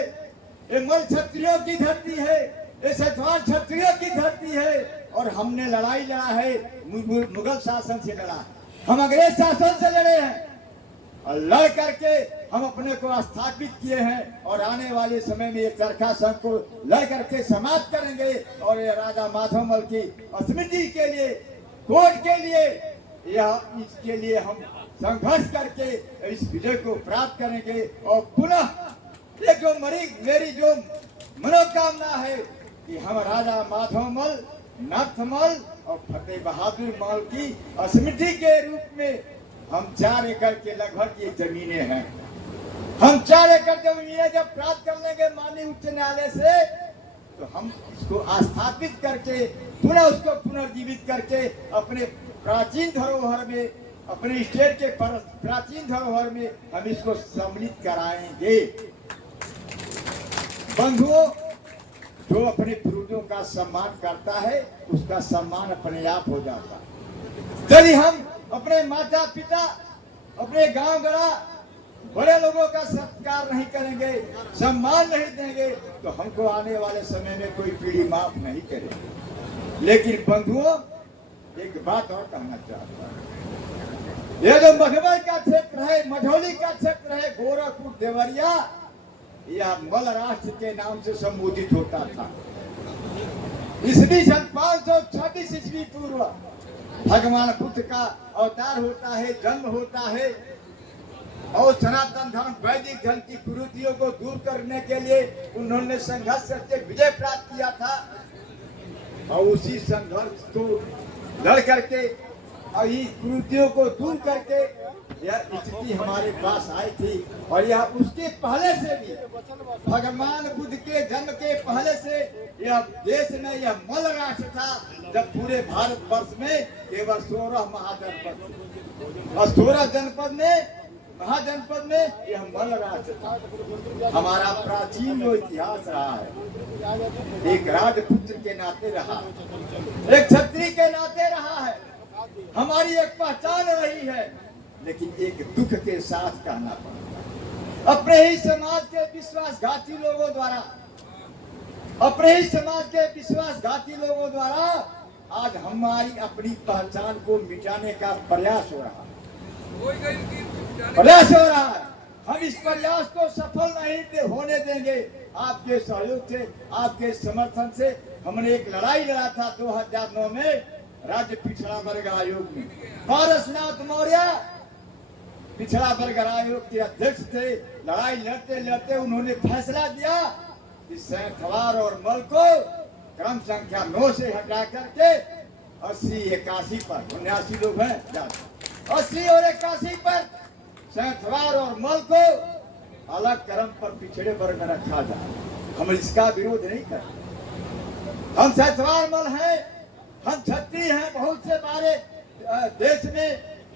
ये मल क्षत्रियों की धरती है, ये सैंथवार क्षत्रियों की धरती है। और हमने लड़ाई लड़ा है, मुगल शासन से लड़ा, हम अंग्रेज शासन से लड़े हैं और लड़ करके हम अपने को स्थापित किए हैं। और आने वाले समय में ये चरखा संघ को लड़ करके समाप्त करेंगे और ये राजा माधवमल की स्मृति के लिए, कोर्ट के लिए, यह इसके लिए हम संघर्ष करके इस विजय को प्राप्त करेंगे। और पुनः ये जो मेरी जो मनोकामना है कि हम राजा माधवमल, नथमल और फतेह बहादुर मल की स्मृति के रूप में हम 4 एकड़ के लगभग ये जमीनें हैं। हम 4 एकड़ जमीनें जब प्राप्त कर लेंगे माननीय उच्च न्यायालय से, तो हम इसको स्थापित करके पुनः उसको पुनर्जीवित करके अपने प्राचीन धरोहर में, अपने स्टेट के प्राचीन धरोहर में हम इसको सम्मिलित कराएंगे। बंधुओं, जो अपने पूर्वजों का सम्मान करता है उसका सम्मान अपने आप हो जाता है। यदि हम अपने माता पिता, अपने गांव गड़ा बड़े लोगों का सत्कार नहीं करेंगे, सम्मान नहीं देंगे, तो हमको आने वाले समय में कोई पीढ़ी माफ नहीं करेगी। लेकिन बंधुओं, एक बात और कहना चाहता हूं, ये जो मघमल का क्षेत्र है, मझौली का क्षेत्र है, गोरखपुर देवरिया, यह मल राष्ट्र के नाम से संबोधित होता था। ईस्वी सन 526 ईस्वी पूर्व भगवान बुद्ध का अवतार होता है, जन्म होता है, और सनातन धर्म वैदिक धर्म की कुरीतियों को दूर करने के लिए उन्होंने संघर्ष करके विजय प्राप्त किया था। और उसी संघर्ष को लड़ करके और इस कुरीतियों को दूर करके यह स्थिति हमारे पास आई थी। और यह उसके पहले से भी, भगवान बुद्ध के जन्म के पहले से यह देश में यह मल राष्ट्र था, जब पूरे भारतवर्ष में केवल 16 महाजनपद थे और 16 जनपद में, महाजनपद में यह मल राष्ट्र था। हमारा प्राचीन जो इतिहास रहा है, एक राजपुत्र के नाते रहा, एक क्षत्रिय के नाते रहा है, हमारी एक पहचान रही है। लेकिन एक दुख के साथ कहना पड़ता, अपने ही समाज के विश्वासघाती लोगों द्वारा, अपने ही समाज के विश्वासघाती लोगों द्वारा आज हमारी अपनी पहचान को मिटाने का प्रयास हो रहा है। हम इस प्रयास को सफल नहीं होने देंगे। आपके सहयोग से, आपके समर्थन से हमने एक लड़ाई लड़ा था 2009 में राज्य पिछड़ा वर्ग आयोग में। पारसनाथ मौर्य पिछड़ा वर्ग आयोग के अध्यक्ष थे। लड़ाई लड़ते लड़ते उन्होंने फैसला दिया कि सैंथवार और मल को क्रम संख्या 9 से हटा करके 80, 81 पर, 79 लोग हैं, 80 और 81 पर सैंथवार और मल को अलग क्रम पर पिछड़े वर्ग में रखा जाए। हम इसका विरोध नहीं करते। हम सैंथवार मल हैं, हम क्षत्रिय हैं। बहुत से हमारे देश में,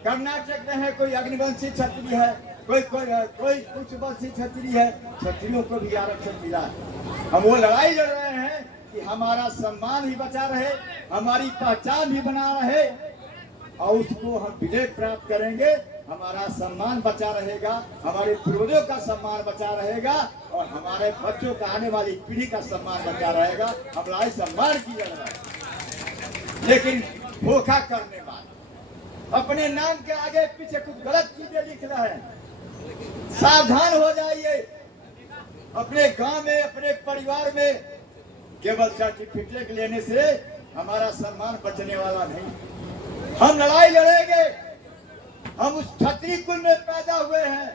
कर्नाटक में है कोई अग्निवंशी क्षत्रिय है, कोई कुछ वंशी क्षत्रिय है। क्षत्रियों को भी आरक्षण मिला है। हम वो लड़ाई लड़ रहे हैं कि हमारा सम्मान भी बचा रहे, हमारी पहचान भी बना रहे, और उसको हम विजय प्राप्त करेंगे। हमारा सम्मान बचा रहेगा, हमारे पूर्वजों का सम्मान बचा रहेगा, और हमारे बच्चों का, आने वाली पीढ़ी का सम्मान बचा रहेगा। हम लड़ाई सम्मान की लड़ रहे हैं। लेकिन धोखा करने वाले अपने नाम के आगे पीछे कुछ गलत चीजें लिख रहे हैं। सावधान हो जाइए। अपने गांव में, अपने परिवार में केवल सर्टिफिकेट लेने से हमारा सम्मान बचने वाला नहीं। हम लड़ाई लड़ेंगे। हम उस क्षत्रिय कुल में पैदा हुए हैं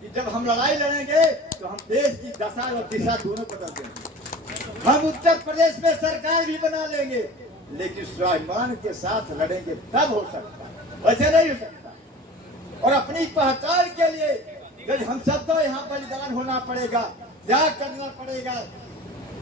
कि जब हम लड़ाई लड़ेंगे तो हम देश की दशा और दिशा दोनों बदल देंगे। हम उत्तर प्रदेश में सरकार भी बना लेंगे, लेकिन स्वाभिमान के साथ लड़ेंगे तब हो सकता है, वैसे नहीं हो सकता। और अपनी पहचान के लिए यदि हम सबको यहाँ बलिदान होना पड़ेगा, त्याग करना पड़ेगा,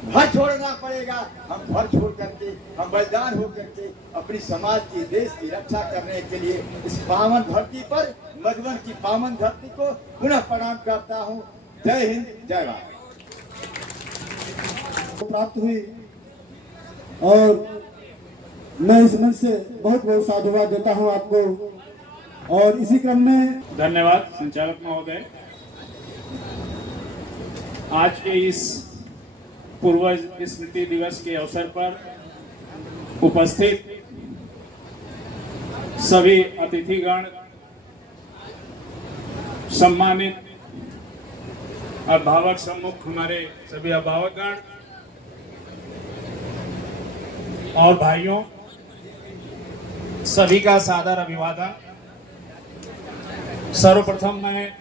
घर छोड़ना पड़ेगा, हम घर छोड़ करके, हम बलिदान हो करके अपनी समाज की, देश की रक्षा करने के लिए इस पावन धरती पर, मधुबन की पावन धरती को पुनः प्रणाम करता हूँ। जय हिंद, जय भारत। प्राप्त हुई और मैं इस मंच से बहुत बहुत साधुवाद देता हूं आपको। और इसी क्रम में धन्यवाद संचालक महोदय। आज के इस पूर्वज स्मृति दिवस के अवसर पर उपस्थित सभी अतिथिगण, सम्मानित अभिभावक सम्मुख हमारे सभी अभिभावकगण और भाइयों, सभी का सादर अभिवादन। सर्वप्रथम मैं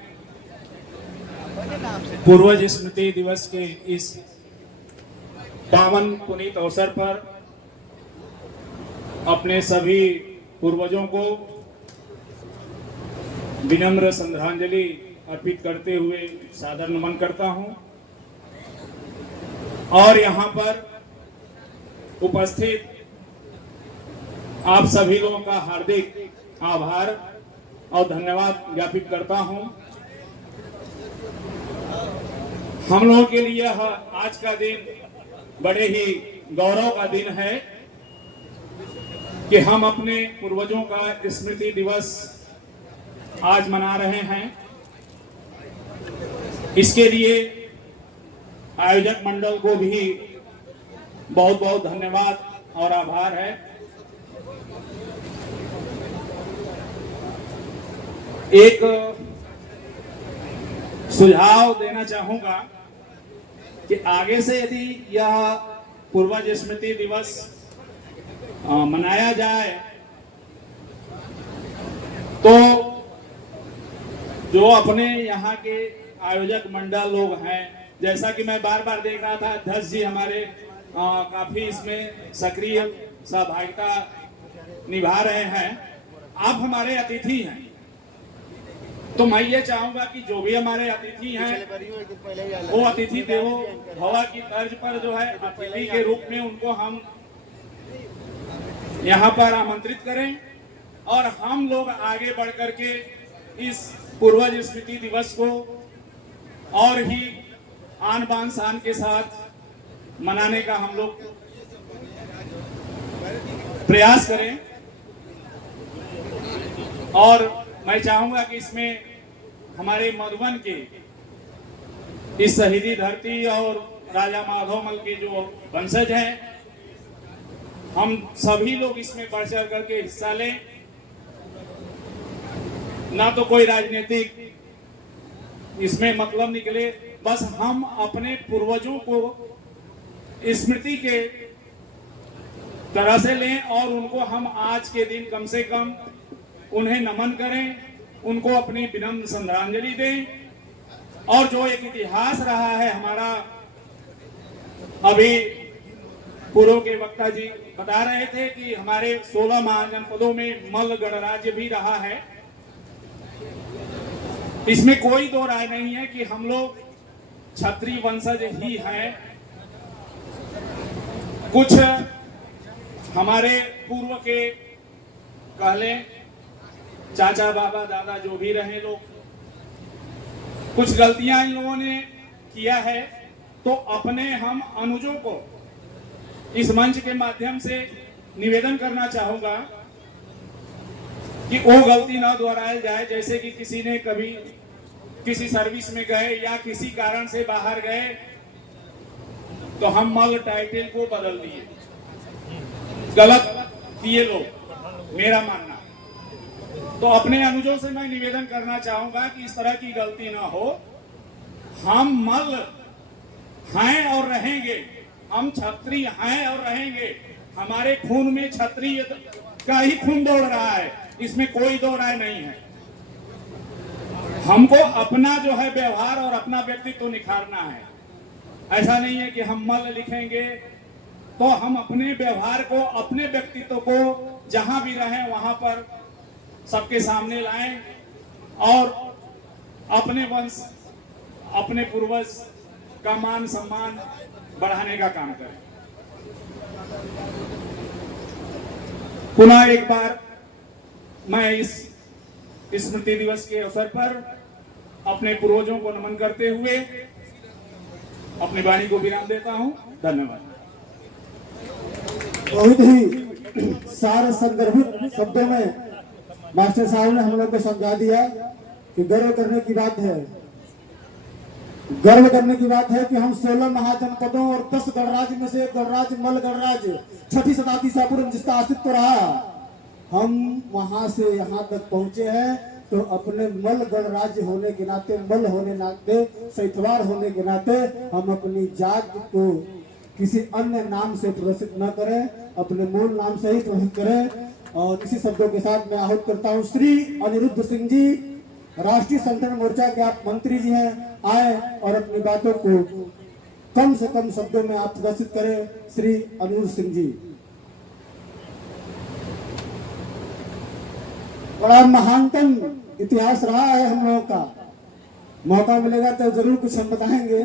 पूर्वज स्मृति दिवस के इस पावन पुनीत अवसर पर अपने सभी पूर्वजों को विनम्र श्रद्धांजलि अर्पित करते हुए सादर नमन करता हूं और यहां पर उपस्थित आप सभी लोगों का हार्दिक आभार और धन्यवाद ज्ञापित करता हूं। हम लोगों के लिए आज का दिन बड़े ही गौरव का दिन है कि हम अपने पूर्वजों का स्मृति दिवस आज मना रहे हैं। इसके लिए आयोजक मंडल को भी बहुत बहुत धन्यवाद और आभार है। एक सुझाव देना चाहूंगा कि आगे से यदि यह पूर्वज स्मृति दिवस मनाया जाए तो जो अपने यहाँ के आयोजक मंडल लोग हैं, जैसा कि मैं बार बार देख रहा था अध्यक्ष जी हमारे काफी इसमें सक्रिय सहभागिता निभा रहे हैं। आप हमारे अतिथि हैं, तो मैं ये चाहूंगा कि जो भी हमारे अतिथि हैं वो अतिथि देवो भव की तर्ज पर जो है अतिथि के रूप में उनको हम यहाँ पर आमंत्रित करें और हम लोग आगे बढ़ करके इस पूर्वज स्मृति दिवस को और ही आन बान शान के साथ मनाने का हम लोग प्रयास करें। और मैं चाहूंगा कि इसमें हमारे मधुबन के इस शहीदी धरती और राजा माधवमल के जो वंशज हैं, हम सभी लोग इसमें बढ़ चढ़ करके हिस्सा लें। ना तो कोई राजनीतिक इसमें मतलब निकले, बस हम अपने पूर्वजों को स्मृति के तरह से लें और उनको हम आज के दिन कम से कम उन्हें नमन करें, उनको अपनी विनम्र श्रद्धांजलि दें। और जो एक इतिहास रहा है हमारा, अभी पूर्व के वक्ता जी बता रहे थे कि हमारे 16 महाजनपदों में मल्ल गणराज्य भी रहा है। इसमें कोई दो राय नहीं है कि हम लोग क्षत्रिय वंशज ही हैं। कुछ हमारे पूर्व के कहले चाचा बाबा दादा जो भी रहे लोग, कुछ गलतियां इन लोगों ने किया है, तो अपने हम अनुजों को इस मंच के माध्यम से निवेदन करना चाहूंगा कि वो गलती ना दोहराई जाए। जैसे कि किसी ने कभी किसी सर्विस में गए या किसी कारण से बाहर गए तो हम मल टाइटल को बदल दिए, गलत किए लोग, मेरा मानना। तो अपने अनुजों से मैं निवेदन करना चाहूंगा कि इस तरह की गलती ना हो। हम मल हैं और रहेंगे, हम क्षत्रिय हैं और रहेंगे। हमारे खून में क्षत्रिय का ही खून दौड़ रहा है, इसमें कोई दो राय नहीं है। हमको अपना जो है व्यवहार और अपना व्यक्तित्व निखारना है। ऐसा नहीं है कि हम मल लिखेंगे तो हम अपने व्यवहार को, अपने व्यक्तित्व को जहां भी रहें वहां पर सबके सामने लाएं और अपने वंश, अपने पूर्वज का मान सम्मान बढ़ाने का काम करें। पुनः एक बार मैं इस स्मृति दिवस के अवसर पर अपने पूर्वजों को नमन करते हुए अपनी वाणी को विराम देता हूं। धन्यवाद। बहुत ही सारे संदर्भित शब्दों में मास्टर साहब ने हम लोग को समझा दिया कि गर्व करने की बात है, गर्व करने की बात है कि हम 16 महाजनपदों और 10 गणराज्य में से एक गणराज्य मल्ल गणराज्य 6ठी शताब्दी से पूर्व जिसका अस्तित्व रहा, हम वहां से यहाँ तक पहुंचे हैं। तो अपने मल गणराज्य होने के नाते, मल होने नाते, सैथवार होने के नाते हम अपनी जात को किसी अन्य नाम से प्रदर्शित न करें, अपने मूल नाम से ही प्रदर्शित करें। और इसी शब्दों के साथ मैं आहूत करता हूँ श्री अनिरुद्ध सिंह जी, राष्ट्रीय संगठन मोर्चा के आप मंत्री जी हैं, आए और अपनी बातों को कम से कम शब्दों में आप प्रदर्शित करें। श्री अनिरुद्ध सिंह जी। बड़ा महानतम इतिहास रहा है हम लोगों का। मौका मिलेगा तो जरूर कुछ हम बताएंगे,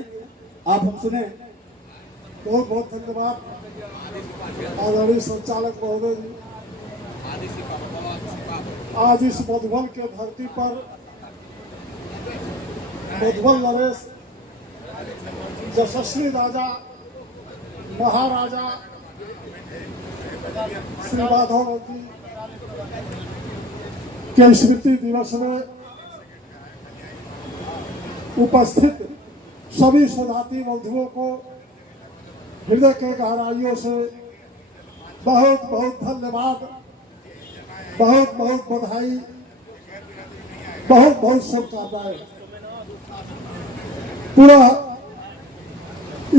आप हम सुने। बहुत बहुत धन्यवाद आदरणीय संचालक महोदय जी। आज इस मधुबन के धरती पर मधुबन नरेश यशस्वी राजा महाराजा श्री माधव जी के स्मृति दिवस में उपस्थित सभी स्वजाति बंधुओं को हृदय के गहराइयों से बहुत बहुत धन्यवाद, बहुत बहुत बधाई, बहुत बहुत शुभकामनाएं। पूरा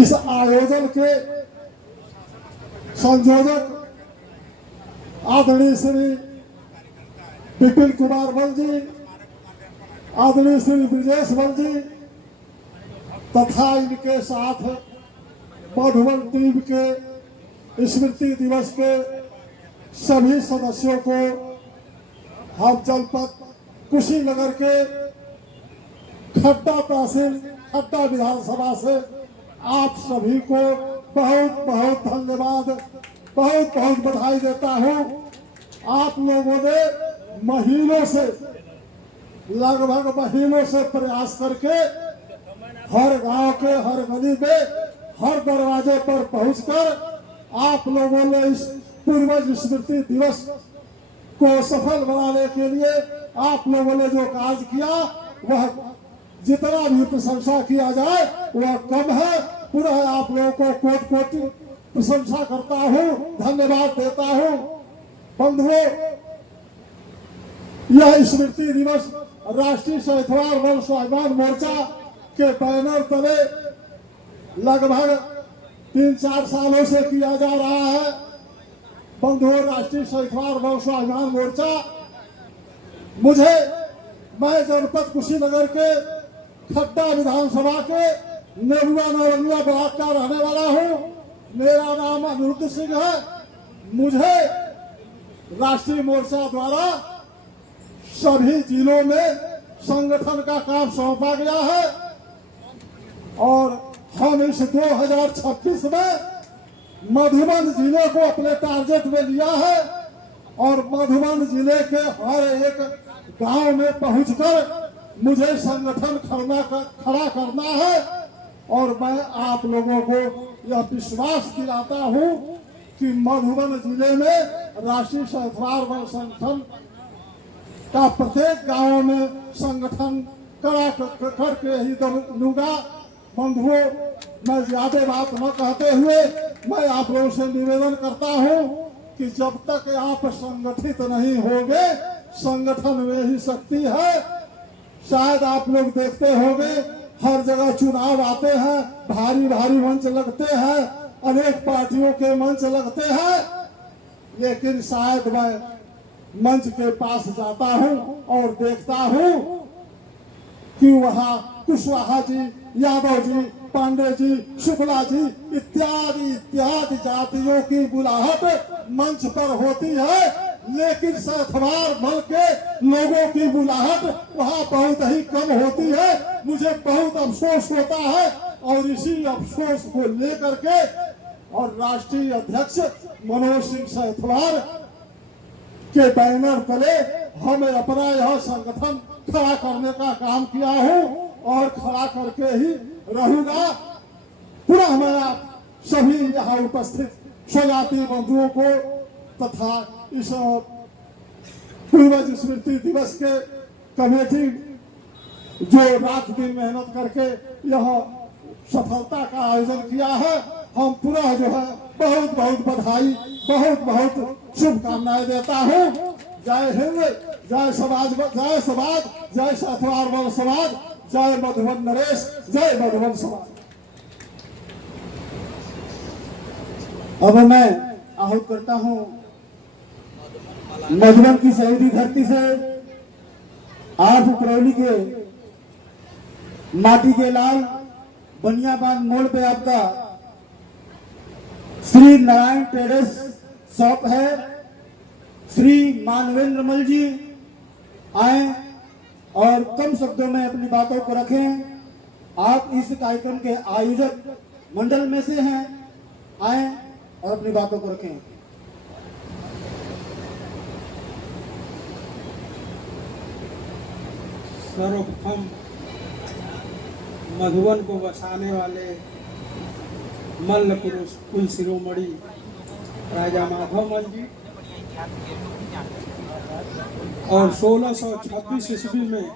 इस आयोजन के संयोजक आदरणीय श्री विपिन कुमार बल जी, आदरणीय श्री ब्रजेश बल जी तथा इनके साथ मधुबन टीम के स्मृति दिवस के सभी सदस्यों को हम जनपद कुशीनगर के खड्डा तहसील खड्डा विधानसभा से आप सभी को बहुत बहुत धन्यवाद, बहुत बहुत बधाई देता हूं। आप लोगों ने महीनों से, लगभग महीनों से प्रयास करके हर गांव के हर गली में हर दरवाजे पर पहुंचकर आप लोगों ने इस पूर्वज स्मृति दिवस को सफल बनाने के लिए आप लोगों ने जो कार्य किया वह जितना भी प्रशंसा किया जाए वह कम है। पूरा आप लोगों को कोटि कोटि प्रशंसा करता हूं, धन्यवाद देता हूं। बंधुओं, यह स्मृति दिवस राष्ट्रीय सहितवार वन स्वाभिमान मोर्चा के बैनर तले लगभग 3-4 सालों से किया जा रहा है। बंधुओं, राष्ट्रीय सहितवार वन स्वाभिमान मोर्चा मैं जनपद कुशीनगर के खड्डा विधानसभा के नेबुआ नौरंगिया ब्लॉक का रहने वाला हूं। मेरा नाम अनिरुद्ध सिंह है। मुझे राष्ट्रीय मोर्चा द्वारा सभी जिलों में संगठन का काम सौंपा गया है और हम इस 2026 में मधुबन जिले को अपने टारगेट में लिया है और मधुबन जिले के हर एक गांव में पहुंचकर मुझे संगठन खड़ा करना है और मैं आप लोगों को यह विश्वास दिलाता हूं कि मधुबन जिले में राष्ट्रीय सहितवार वन संगठन का प्रत्येक गांव में संगठन कड़ा करके ही दूंगा। बंधुओं, मैं ज्यादा बात न कहते हुए मैं आप लोगों से निवेदन करता हूं कि जब तक आप संगठित नहीं होंगे, संगठन में ही शक्ति है। शायद आप लोग देखते होंगे हर जगह चुनाव आते हैं, भारी भारी मंच लगते हैं, अनेक पार्टियों के मंच लगते हैं, लेकिन शायद मैं मंच के पास जाता हूं और देखता हूं कि वहां कुशवाहा जी, यादव जी, पांडे जी, शुक्ला जी इत्यादि इत्यादि जातियों की बुलाहट मंच पर होती है, लेकिन सहितवार बल के लोगों की बुलाहट वहां बहुत ही कम होती है। मुझे बहुत अफसोस होता है और इसी अफसोस को लेकर के और राष्ट्रीय अध्यक्ष मनोज सिंह सहितवार के बैनर तले हमें अपना यह संगठन खड़ा करने का काम किया हूं और खड़ा करके ही रहूंगा। पूरा मैं आप सभी यहाँ उपस्थित स्वजाति बंधुओं को तथा इस पूर्वज स्मृति दिवस के कमेटी जो रात दिन मेहनत करके यह सफलता का आयोजन किया है, हम पूरा जो है बहुत बहुत बधाई, बहुत बहुत शुभकामनाएं देता हूं। जय हिंद, जय समाज, जय सहितवार वन समाज, जय मधुबन नरेश, जय मधुबन समाज। अब मैं आहूत करता हूं मधुबन की शहीदी धरती से आठ करौली के माटी के लाल बनियाबाद मोड़ पे आपका श्री नारायण ट्रेडर्स शॉप है। श्री मानवेंद्र मल जी आए और कम शब्दों में अपनी बातों को रखें। आप इस कार्यक्रम के आयोजक मंडल में से हैं, आए और अपनी बातों को रखें। सर्वप्रथम मधुबन को बसाने वाले मल्ल पुरुष कुल शिरोमणि राजा माधव मल जी और 1626 ईस्वी में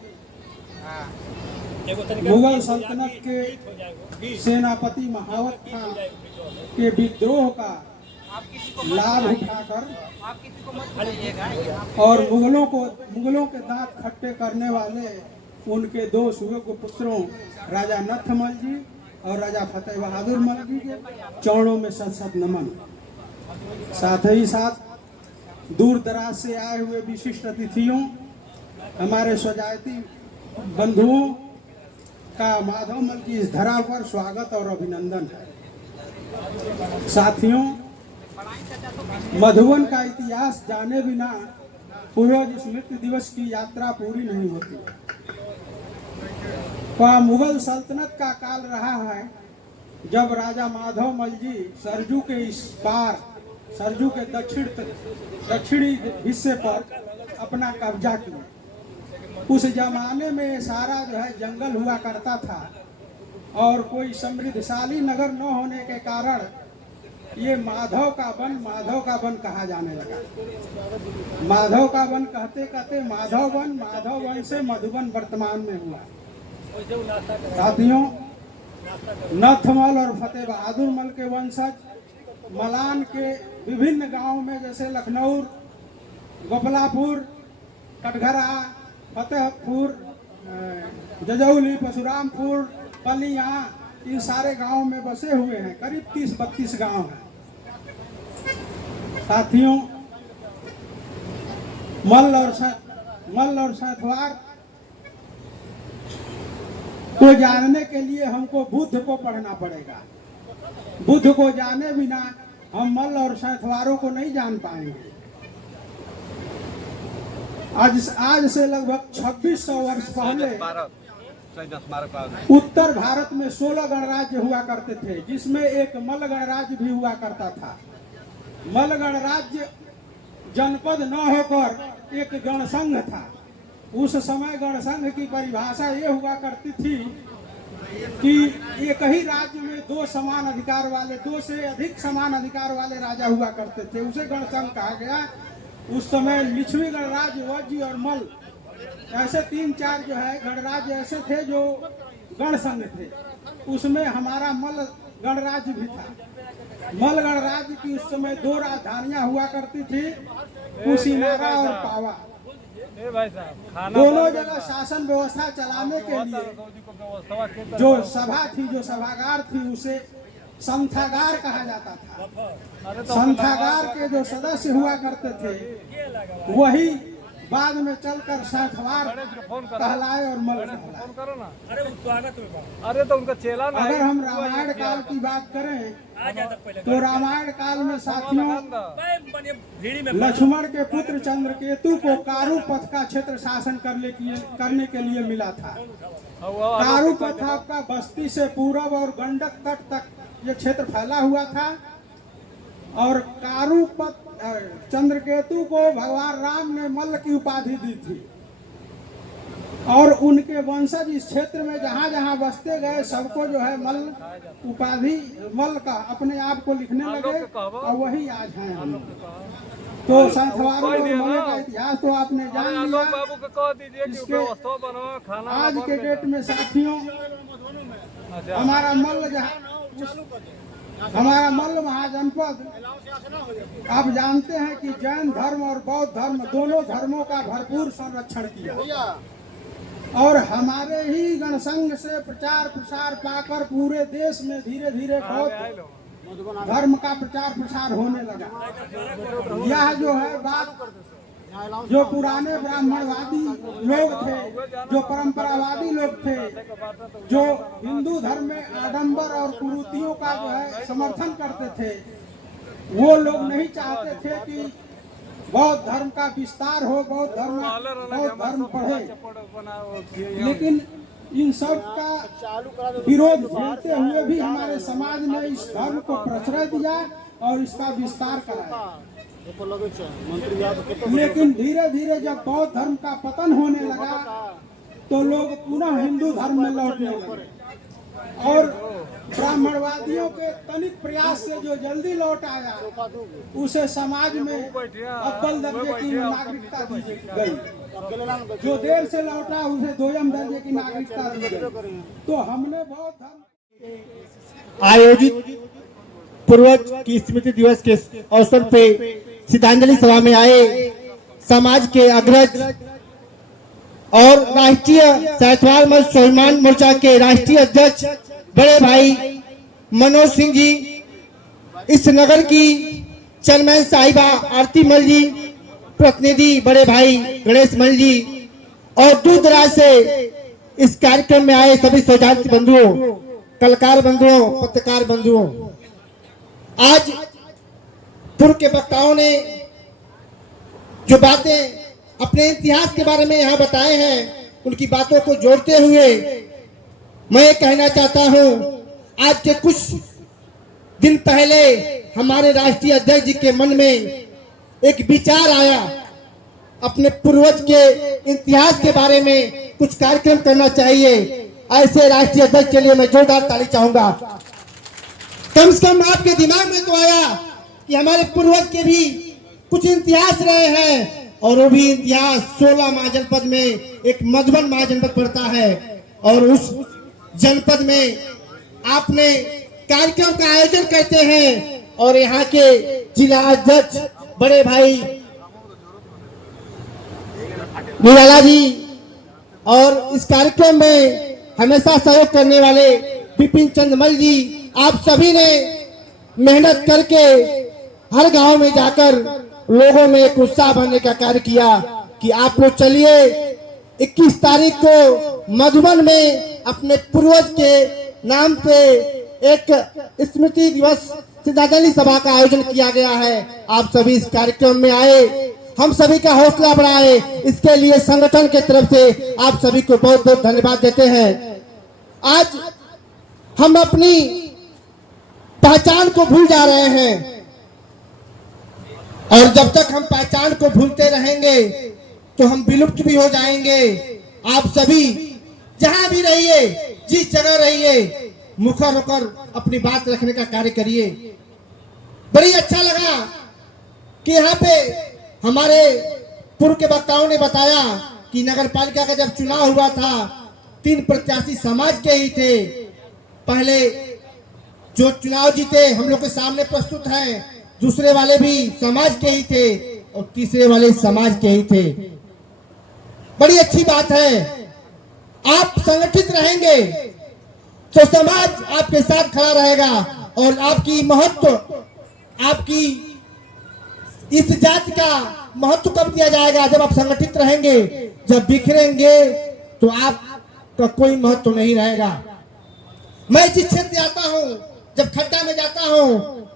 मुगल सल्तनत के सेनापति महावत खान के विद्रोह का लाभ उठाकर और मुगलों के दांत खट्टे करने वाले उनके दो सुयोग्य पुत्रों राजा नथमल जी और राजा फतेह बहादुर मल जी के चरणों में सत सत नमन। साथ ही साथ दूर दराज से आए हुए विशिष्ट अतिथियों, हमारे स्वजाति बंधुओं का माधव मल की इस धरा पर स्वागत और अभिनंदन है। साथियों, मधुबन का इतिहास जाने बिना पूर्वज स्मृति दिवस की यात्रा पूरी नहीं होती। मुगल सल्तनत का काल रहा है जब राजा माधव मल जी सरजू के इस पार, सरजू के दक्षिणी हिस्से पर अपना कब्जा किया। उस जमाने में सारा जो है जंगल हुआ करता था और कोई समृद्धशाली नगर न होने के कारण ये माधव का वन कहा जाने लगा। माधव का वन कहते कहते माधव वन से मधुबन वर्तमान में हुआ। साथियों, नथमल और फतेह बहादुर मल के वंशज मलान के विभिन्न गांवों में जैसे लखनऊ, गोपलापुर, कटघरा, फतेहपुर, जजौली, परशुरामपुर, पलिया, इन सारे गांवों में बसे हुए हैं। करीब 30-32 गांव हैं। साथियों, मल्ल और सैंथवार को जानने के लिए हमको बुद्ध को पढ़ना पड़ेगा। बुद्ध को जाने बिना हम मल्ल और सैंथवारों को नहीं जान पाएंगे। आज से लगभग 2600 वर्ष पहले उत्तर भारत में 16 गणराज्य हुआ करते थे, जिसमें एक मल्ल गणराज्य भी हुआ करता था। मल्ल गणराज्य जनपद न होकर एक गणसंघ था। उस समय गणसंघ की परिभाषा ये हुआ करती थी कि एक ही राज्य में दो से अधिक समान अधिकार वाले राजा हुआ करते थे। उसे गणसंघ कहा गया। उस समय लिच्छवी गणराज्य, वज्जी और मल ऐसे 3-4 जो है गणराज्य ऐसे थे जो गणसंघ थे। उसमें हमारा मल्ल गणराज्य भी था। मल्ल गणराज्य की उस समय 2 राजधानियां हुआ करती थी, कुशीनगर और पावा। दोनों जगह शासन व्यवस्था चलाने के लिए जो सभा थी, जो सभागार थी, उसे संथागार कहा जाता था। संथागार के जो सदस्य हुआ करते थे वही बाद में चलकर सैंथवार कहलाए और मल्ल कहलाए। अरे तो उनका चेला ना। अगर हम रामायण काल की बात करें तो रामायण काल में साथियों लक्ष्मण के पुत्र चंद्रकेतु को कारु पथ का क्षेत्र शासन करने के लिए मिला था। कारु पथ आपका बस्ती से पूरब और गंडक तट तक ये क्षेत्र फैला हुआ था और कारु पथ चंद्रकेतु को भगवान राम ने मल्ल की उपाधि दी थी और उनके वंशज इस क्षेत्र में जहाँ जहाँ बसते गए सबको जो है मल्ल उपाधि, मल्ल का अपने आप को लिखने लगे और वही आज हैं हम। तो सैंथवारों और मल्ल का इतिहास तो आपने जान लिया। इसके आज के डेट में साथियों हमारा मल्ल महाजनपद, आप जानते हैं कि जैन धर्म और बौद्ध धर्म दोनों धर्मों का भरपूर संरक्षण किया और हमारे ही गणसंघ से प्रचार प्रसार पाकर पूरे देश में धीरे धीरे बौद्ध धर्म का प्रचार प्रसार होने लगा। यह जो है बात जो पुराने ब्राह्मणवादी लोग थे, जो परंपरावादी लोग थे, जो हिंदू धर्म में आडंबर और कुरीतियों का जो है समर्थन करते थे, वो लोग नहीं चाहते थे कि बौद्ध धर्म का विस्तार हो, बौद्ध धर्म पढ़े। लेकिन इन सब का विरोध झेलते हुए भी हमारे समाज ने इस धर्म को प्रश्रय दिया और इसका विस्तार कराया। लेकिन धीरे धीरे जब बौद्ध धर्म का पतन होने लगा तो लोग पुनः हिंदू धर्म में लौटने लगे और ब्राह्मणवादियों के तनिक प्रयास से जो जल्दी लौट आया उसे समाज में अव्वल दर्जे की नागरिकता दी गई, जो देर से लौटा उसे दोयम दर्जे की नागरिकता दी गई। तो हमने बौद्ध धर्म आयोजित पूर्वज की स्मृति दिवस के अवसर पे श्रद्धांजलि सभा में आए समाज के अग्रज और राष्ट्रीय साहित्यवाद मंच स्वाभिमान मोर्चा के राष्ट्रीय अध्यक्ष बड़े भाई मनोज सिंह जी, इस नगर की चेयरमैन साहिबा आरती मल जी, प्रतिनिधि बड़े भाई गणेश मल जी और दूर दराज से इस कार्यक्रम में आए सभी शौचार्थी बंधुओं, कलाकार बंधुओं, पत्रकार बंधुओं। आज पूर्व के वक्ताओं ने जो बातें अपने इतिहास के बारे में यहाँ बताए हैं, उनकी बातों को जोड़ते हुए मैं कहना चाहता हूँ, आज के कुछ दिन पहले हमारे राष्ट्रीय अध्यक्ष जी के मन में एक विचार आया, अपने पूर्वज के इतिहास के बारे में कुछ कार्यक्रम करना चाहिए। ऐसे राष्ट्रीय अध्यक्ष के लिए मैं जोरदार ताली चाहूंगा। कम से कम आपके दिमाग में तो आया कि हमारे पूर्वज के भी कुछ इतिहास रहे हैं, और वो भी इतिहास 16 महाजनपद में एक मधुबन महाजनपद पड़ता है, और उस जनपद में आपने कार्यक्रम का आयोजन करते हैं और यहाँ के जिला अध्यक्ष बड़े भाई निराला जी और इस कार्यक्रम में हमेशा सहयोग करने वाले विपिन चंद्र मल जी, आप सभी ने मेहनत करके हर गांव में जाकर लोगों में एक उत्साह भरने का कार्य किया कि आप लोग चलिए 21 तारीख को मधुबन में अपने पूर्वज के नाम पे एक स्मृति दिवस श्रद्धांजलि सभा का आयोजन किया गया है। आप सभी इस कार्यक्रम में आए, हम सभी का हौसला बढ़ाए, इसके लिए संगठन के तरफ से आप सभी को बहुत बहुत धन्यवाद देते हैं। आज हम अपनी पहचान को भूल जा रहे हैं, और जब तक हम पहचान को भूलते रहेंगे तो हम विलुप्त भी हो जाएंगे। आप सभी जहां भी रहिए, जिस जगह रहिए, मुखर होकर अपनी बात रखने का कार्य करिए। बड़ी अच्छा लगा कि यहाँ पे हमारे पूर्व के वक्ताओं ने बताया कि नगर पालिका का जब चुनाव हुआ था 3 प्रत्याशी समाज के ही थे। पहले जो चुनाव जीते हम लोग के सामने प्रस्तुत हैं, दूसरे वाले भी समाज के ही थे और तीसरे वाले समाज के ही थे। बड़ी अच्छी बात है, आप संगठित रहेंगे तो समाज आपके साथ खड़ा रहेगा, और आपकी महत्व, आपकी इस जाति का महत्व कब दिया जाएगा? जब आप संगठित रहेंगे। जब बिखरेंगे तो आपका कोई महत्व नहीं रहेगा। मैं जिस क्षेत्र आता हूँ, जब खड्डा में जाता हूँ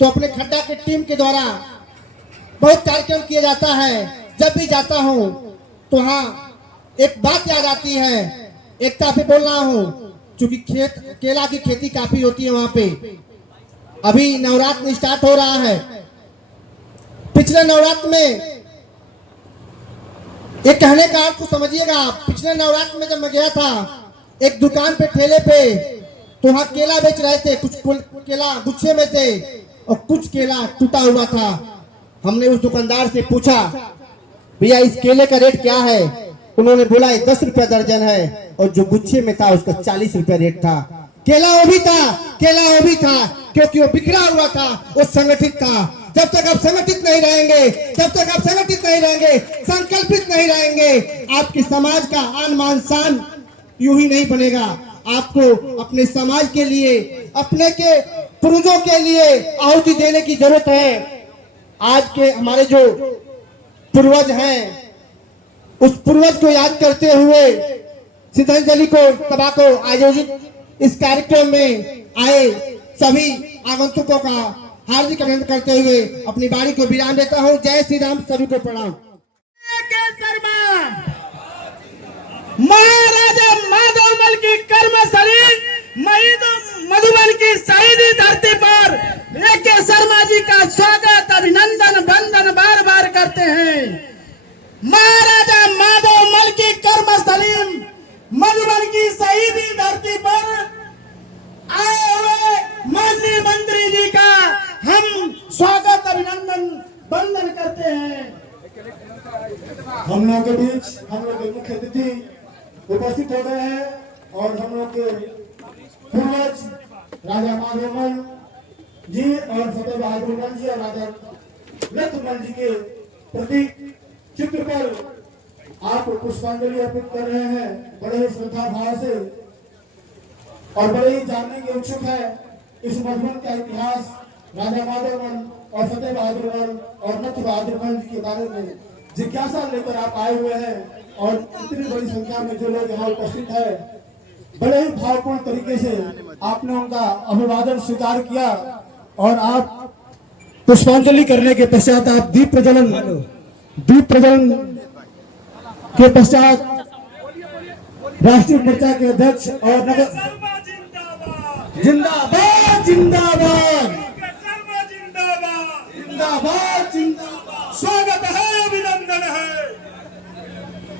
तो अपने खड्डा के टीम के द्वारा बहुत कार्यक्रम किया जाता है। जब भी जाता हूँ तो हाँ एक बात याद आती है, एकता पे बोल रहा हूँ, क्योंकि केला की खेती काफी होती है वहां पे। अभी नवरात्र स्टार्ट हो रहा है। पिछले नवरात्र में, एक कहने का अर्थ समझिएगा, पिछले नवरात्र में जब मैं गया था एक दुकान पे, ठेले पे, तो वहां केला बेच रहे थे। कुछ केला गुच्छे में थे और कुछ केला टूटा हुआ था। हमने उस दुकानदार से पूछा, भैया इस केले का रेट क्या है? उन्होंने बोला 10 रुपया दर्जन है, और जो गुच्छे में था उसका 40 रुपया रेट था। केला वो भी था, क्योंकि वो बिखरा हुआ था, वो संगठित था। जब तक आप संगठित नहीं रहेंगे, संकल्पित नहीं रहेंगे, आपके समाज का आन मान शान यूं ही नहीं बनेगा। आपको अपने समाज के लिए, अपने के पूर्वजों के लिए आहुति देने की जरूरत है। आज के हमारे जो पूर्वज हैं, उस पूर्वज को याद करते हुए श्रद्धांजलि सभा को आयोजित इस कार्यक्रम में आए सभी आगंतुकों का हार्दिक अभिनंदन करते हुए अपनी बारी को विराम देता हूँ। जय श्री राम, सभी को प्रणाम। महाराजा माधवमल की कर्मस्थली मधुबन की शहीदी धरती पर एक शर्मा जी का स्वागत, अभिनंदन, वंदन बार बार करते हैं। महाराजा माधवमल की कर्मस्थली मधुबन की शहीदी धरती पर आए हुए माननीय मंत्री जी का हम स्वागत, अभिनंदन, वंदन करते हैं। हम लोग के बीच हम लोग के मुख्य अतिथि उपस्थित हो गए हैं और हम लोग के पूर्वज राजा माधवमल जी और फतेह बहादुर मल जी और राजा लक्ष्मण जी के प्रतीक चित्र पर आप पुष्पांजलि अर्पित कर रहे हैं बड़े ही श्रद्धा भाव से और बड़े ही जानने के इच्छुक है इस मधुबन का इतिहास, राजा माधवमल और फतेह बहादुर मल और लक्ष्मण बहादुर मल जी के बारे में जिज्ञासा लेकर आप आए हुए हैं और इतनी बड़ी संख्या में जो लोग यहाँ उपस्थित है, बड़े ही भावपूर्ण तरीके से आपने उनका अभिवादन स्वीकार किया और आप पुष्पांजलि करने के पश्चात आप दीप प्रज्वलन के पश्चात राष्ट्रीय मोर्चा के अध्यक्ष और नगर जिंदाबाद जिंदाबाद जिंदाबाद जिंदाबाद, स्वागत है, अभिनंदन है,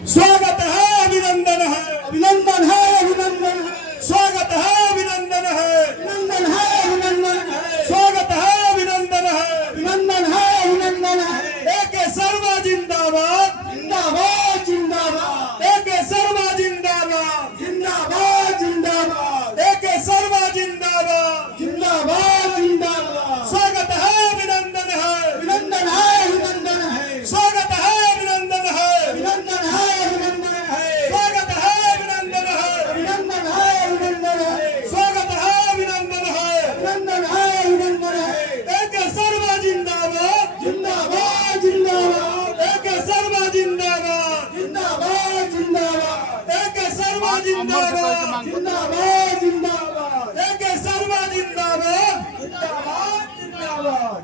स्वागत है, अभिनंदन है, अभिनंदन है, अभिनंदन है, स्वागत है, अभिनंदन है, अभिनंदन है, अभिनंदन है, स्वागत है, अभिनंदन है, अभिनंदन है, अभिनंदन है। एक शर्मा जिंदाबाद, जिंदाबाद जिंदाबाद, एक शर्मा जिंदाबाद, जिंदाबाद जिंदाबाद, एक शर्मा जिंदाबाद, जिंदाबाद जिंदाबाद, स्वागत है, अभिनंदन है, अभिनंदन है, अभिनंदन है, स्वागत है, अभिनंदन है, अभिनंदन है, अभिनंदन है, स्वागत है, अभिनंदन है, अभिनंदन है, अभिनंदन है, स्वागत है, अभिनंदन है, अभिनंदन है, अभिनंदन है। एक शर्मा जिंदाबाद, जिंदाबाद जिंदाबाद, एक शर्मा जिंदाबाद, जिंदाबाद जिंदाबाद, एक शर्मा जिंदाबाद, जिंदाबाद जिंदाबाद, एक शर्मा जिंदाबाद, जिंदाबाद जिंदाबाद,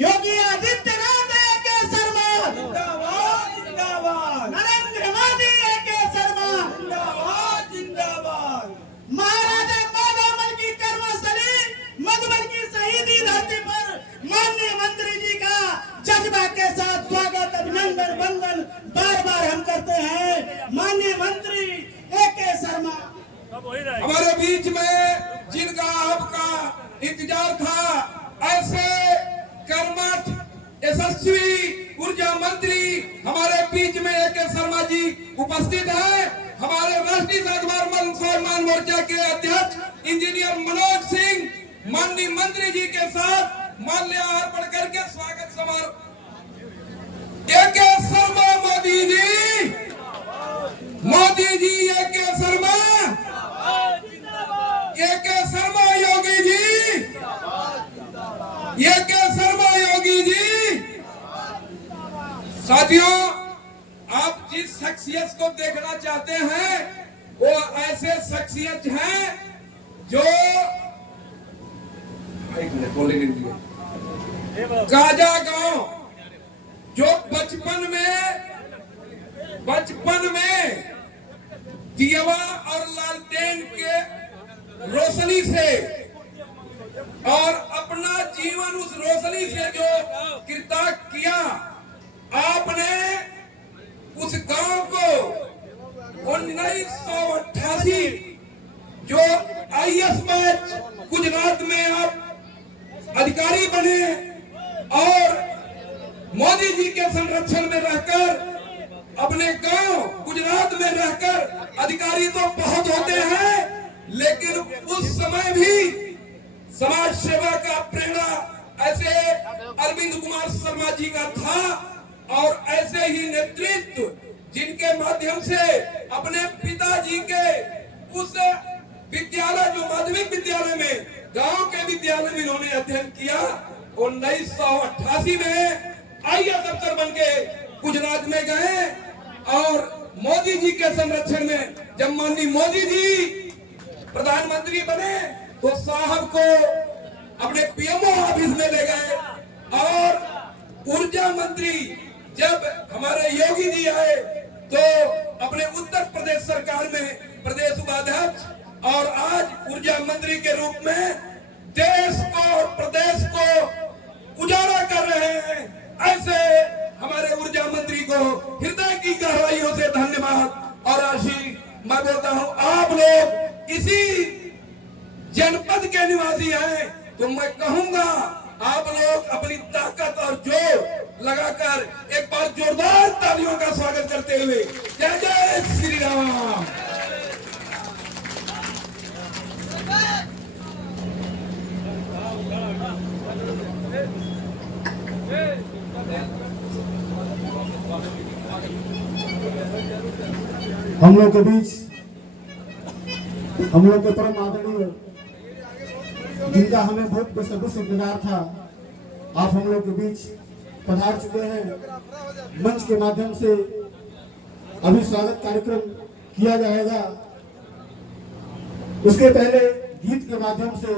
योगी आदित्यनाथ एक शर्मा, जिंदाबाद जिंदाबाद, नरेंद्र मोदी एक शर्मा, जिंदाबाद जिंदाबाद, महाराजा माधवमल की कर्मस्थली मधुबन की शहीदी धरती पर माननीय मंत्री जी का जज्बा के साथ स्वागत, अभिनंदन, वंदन बार बार हम करते हैं। माननीय मंत्री एक शर्मा हमारे बीच में जिनका आपका इंतजार था, ऐसे कर्मठ यशस्वी ऊर्जा मंत्री हमारे बीच में एक शर्मा जी उपस्थित है। हमारे राष्ट्रीय स्वाभिमान मोर्चा के अध्यक्ष इंजीनियर मनोज सिंह माननीय मंत्री जी के साथ माल्यार्पण करके स्वागत समारोह। एक शर्मा मोदी जी, मोदी जी एक शर्मा, एक शर्मा योगी जी, एक शर्मा योगी जी। साथियों, आप जिस शख्सियत को देखना चाहते हैं वो ऐसे शख्सियत हैं जो गाजा गांव जो बचपन में दियवा और लालटेन के रोशनी से और अपना जीवन उस रोशनी से जो कृतार्थ किया, आपने उस गांव को 1988 जो IAS बैच गुजरात में आप अधिकारी बने और मोदी जी के संरक्षण में रहकर अपने गांव गुजरात में रहकर अधिकारी तो बहुत होते हैं, लेकिन उस समय भी समाज सेवा का प्रेरणा ऐसे अरविंद कुमार शर्मा जी का था और ऐसे ही नेतृत्व जिनके माध्यम से अपने पिताजी के उस विद्यालय जो माध्यमिक विद्यालय में गांव के विद्यालय में इन्होंने अध्ययन किया। 1988 में IAS अफसर बन के गुजरात में गए और मोदी जी के संरक्षण में जब माननीय मोदी जी प्रधानमंत्री बने तो साहब को अपने पीएमओ ऑफिस में ले गए। और ऊर्जा मंत्री जब हमारे योगी जी आए तो अपने उत्तर प्रदेश सरकार में प्रदेश उपाध्यक्ष और आज ऊर्जा मंत्री के रूप में देश को प्रदेश को उजाला कर रहे हैं। ऐसे हमारे ऊर्जा मंत्री को हृदय की गहराइयों से धन्यवाद। और आशी मैं बोलता हूं, आप लोग इसी जनपद के निवासी हैं तो मैं कहूंगा आप लोग अपनी ताकत और जोर लगाकर एक बार जोरदार तालियों का स्वागत करते हुए जय जय श्री राम। हम लोग के बीच हम लोग के परम आदरणीय जिनका हमें बहुत बेसब्री से इंतजार था, आप हम लोग के बीच पधार चुके हैं। मंच के माध्यम से अभी स्वागत कार्यक्रम किया जाएगा। उसके पहले गीत के माध्यम से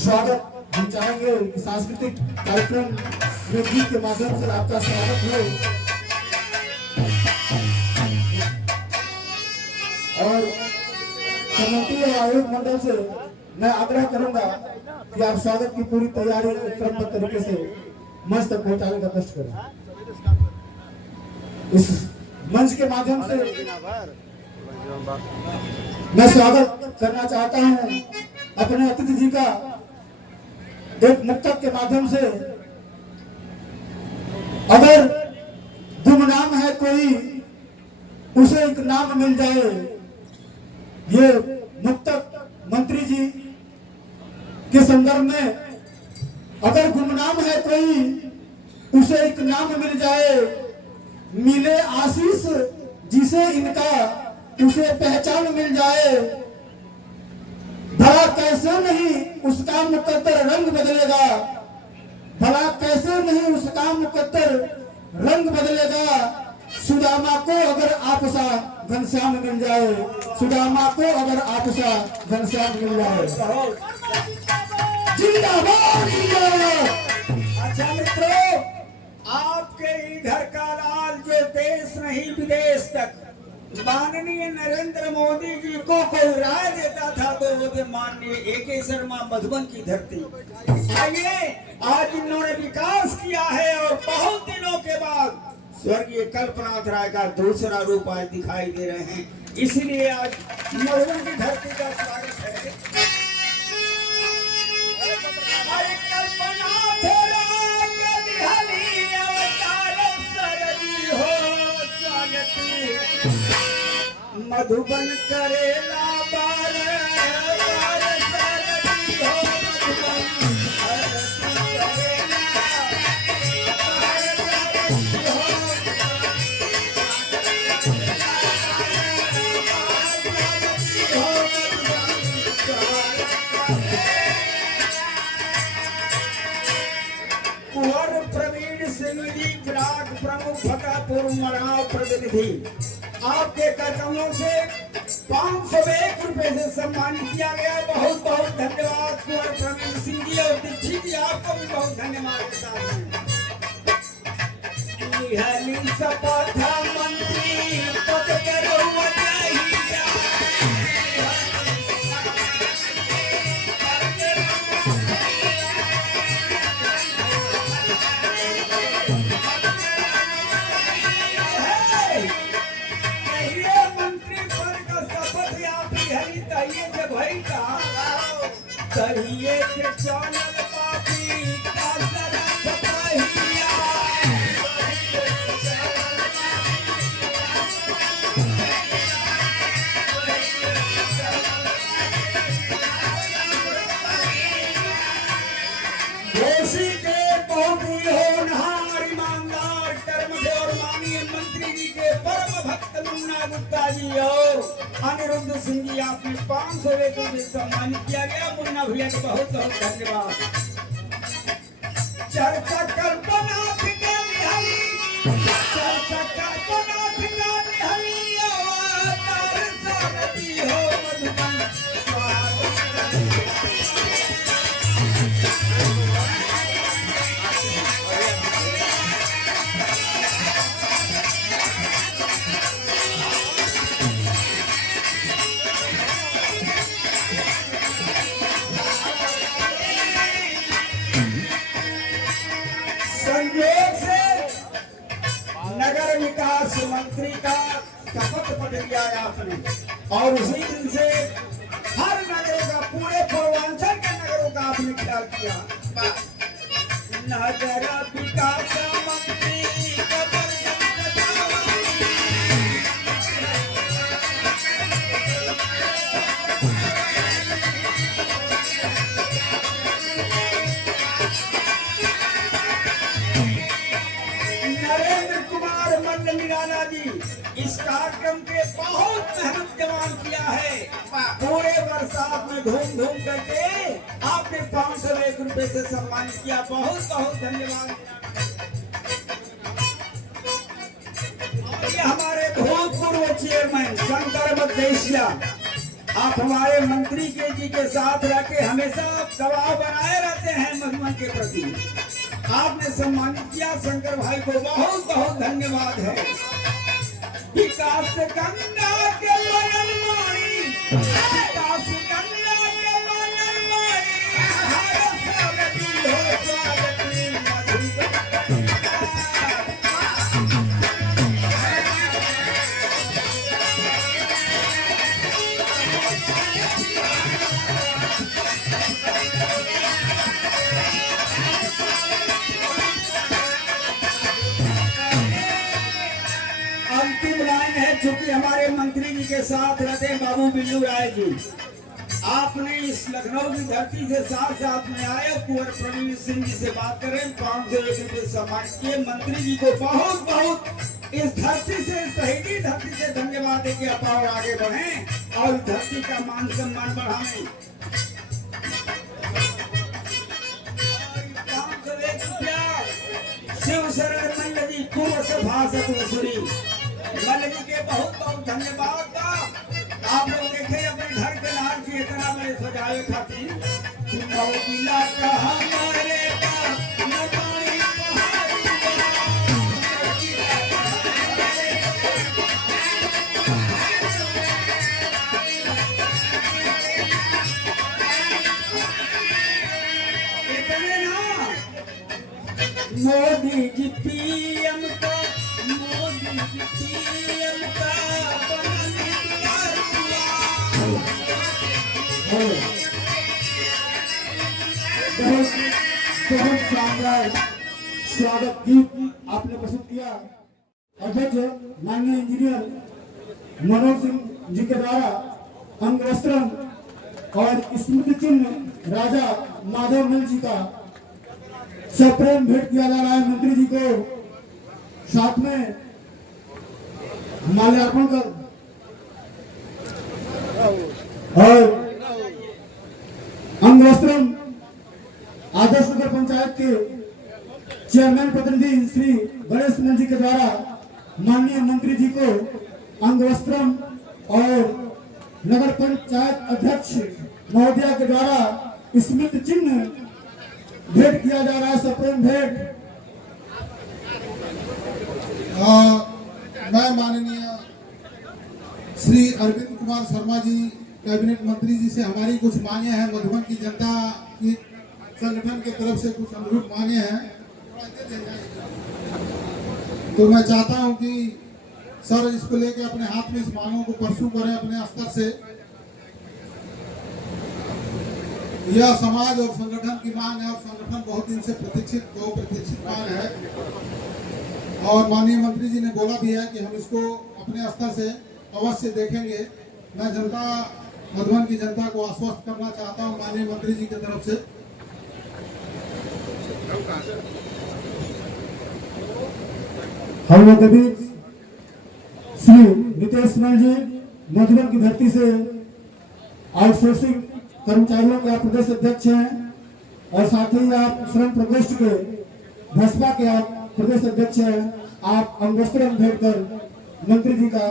स्वागत हम चाहेंगे कि सांस्कृतिक कार्यक्रम में गीत के माध्यम से आपका स्वागत हो। और कमेटी और आयोग मंडल से मैं आग्रह करूंगा कि आप स्वागत की पूरी तैयारी क्रमबद्ध तरीके से मंच तक पहुंचाने का कष्ट करें। इस मंच के माध्यम से मैं स्वागत करना चाहता हूं अपने अतिथि जी का एक मुक्तक के माध्यम से। अगर गुमनाम है कोई उसे एक नाम मिल जाए, ये मुक्तक मंत्री जी के संदर्भ में। अगर गुमनाम है कोई उसे एक नाम मिल जाए, मिले आशीष जिसे इनका उसे पहचान मिल जाए। भला कैसे नहीं उसका मुकद्दर रंग बदलेगा, भला कैसे नहीं उसका मुकद्दर रंग बदलेगा। सुदामा को अगर आपसा घनश्याम मिल जाए, सुदामा को अगर आपसा घनश्याम मिल जाए। जिंदाबाद जिंदाबाद। अच्छा मित्रों, आपके इधर का लाल जो देश नहीं विदेश तक माननीय नरेंद्र मोदी जी को कोई राय देता था तो वो थे माननीय AK शर्मा मधुबन की धरती। आइए, आज इन्होंने विकास किया है और बहुत दिनों के बाद स्वर्गीय कल्पनाथ राय का दूसरा रूप आज दिखाई दे रहे हैं। इसलिए आज मधुबन की धरती का स्वागत है। हमारे कल्पनाथ राय के बिहारी अवतार सरदी हो स्वागत। मधुबन करेला बार बार सरदी हो मधुबन करेला कुंवर प्रवीण सिंह जी विराट प्रमुख फतेहपुर मराव प्रतिनिधि, आपके कार्यक्रमों से 501 रुपए से सम्मानित किया गया। बहुत बहुत धन्यवाद कुंवर प्रवीण सिंह जी और दीक्षित जी, आपको भी बहुत धन्यवाद के साथ। शपथ मंत्री पद करो कहिए के चैनल पापी का सदा छपाहिया। दोषी के पौधी होनहार ईमानदार कर्मठे और माननीय मंत्री जी के परम भक्त मुन्ना गुप्ता जी और अनिरुद्ध सिंह जी, आपने 501 रुपये सम्मानित किया गया। मुन्ना भैया को बहुत बहुत धन्यवाद। चर्चा कल्पनाथ के बिहारी, चर्चा कल्पनाथ के बिहारी अवतार सरदी हो मधुबन स्वागत। आपने, और उसी दिन से हर नगरों का, पूरे पूर्वांचल के नगरों का आपने ख्याल किया। नगर विकास मंत्री नरेंद्र कुमार मंडल निराला जी इस कार्यक्रम के बहुत मेहनत जवान किया है। पूरे बरसात में घूम घूम करके आपने 501 रुपए से सम्मानित किया। बहुत बहुत धन्यवाद। ये हमारे भूतपूर्व चेयरमैन शंकर मदेशिया, आप हमारे मंत्री जी के साथ रह के हमेशा दबाव बनाए रहते हैं मधुबन के प्रति। आपने सम्मानित किया शंकर भाई को, बहुत बहुत धन्यवाद है। विकास गंगा के मननमानी, विकास गंगा के मननमानी, भारत स्वागती हो स्वागती मधुबन। अंतिम लाइन है, चूंकि हमारे मंत्री जी के साथ रहते हैं बाबू बिल्लू राय जी। आपने इस लखनऊ की धरती से साथ में आए, कुंवर प्रवीण सिंह जी से बात करें, 501 रुपये सम्मानित किए। मंत्री जी को बहुत बहुत इस धरती से, शहीदी धरती से धन्यवाद देके आप और आगे बढ़ें और धरती का मान सम्मान बढ़ाएं। 501 रुपया शिव शरण मल्ल जी, पूर्व सभा सतुसुरी मल्ल जी के बहुत बहुत धन्यवाद का। आप लोग देखे अपने घर के लाल की इतना बड़े सजाए खातिर मौजिला का हमारे मोदी जी पीएम का, मोदी जी पीएम का बहुत शानदार स्वागत गीत आपने प्रस्तुत किया। अध्यक्ष माननीय इंजीनियर मनोज सिंह जी के द्वारा अंग वस्त्र और स्मृति चिन्ह राजा माधव मल जी का सप्रेम भेंट किया जा रहा है। मंत्री जी को साथ में माल्यार्पण कर और अंग वस्त्रम आदर्श नगर पंचायत के चेयरमैन प्रतिनिधि श्री गणेश मल जी के द्वारा माननीय मंत्री जी को अंग वस्त्रम और नगर पंचायत अध्यक्ष महोदया के द्वारा स्मृति चिन्ह भेंट किया जा रहा है, सप्रेम भेंट। मैं माननीय श्री अरविंद कुमार शर्मा जी कैबिनेट मंत्री जी से हमारी कुछ मांगे हैं, मधुबन की जनता की संगठन की तरफ से कुछ अनुरूप मांगे हैं, तो मैं चाहता हूं कि सर इसको लेके अपने हाथ में इस मांगों को परसू करें अपने स्तर से। यह समाज और संगठन की मांग है और संगठन बहुत दिन से बहुप्रतीक्षित मांग है और माननीय मंत्री जी ने बोला भी है कि हम इसको अपने स्तर से अवश्य देखेंगे। मैं जनता, मधुबन की जनता को आश्वस्त करना चाहता हूं माननीय मंत्री जी की तरफ से। हम लोग के बीच श्री नितेश मल जी मधुबन की धरती से आउटसोर्सिंग कर्मचारियों के आप प्रदेश अध्यक्ष हैं और साथ ही आप श्रम प्रकोष्ठ के भाजपा के आप प्रदेश अध्यक्ष हैं। आप अंगोस्त्र भेंट कर मंत्री जी का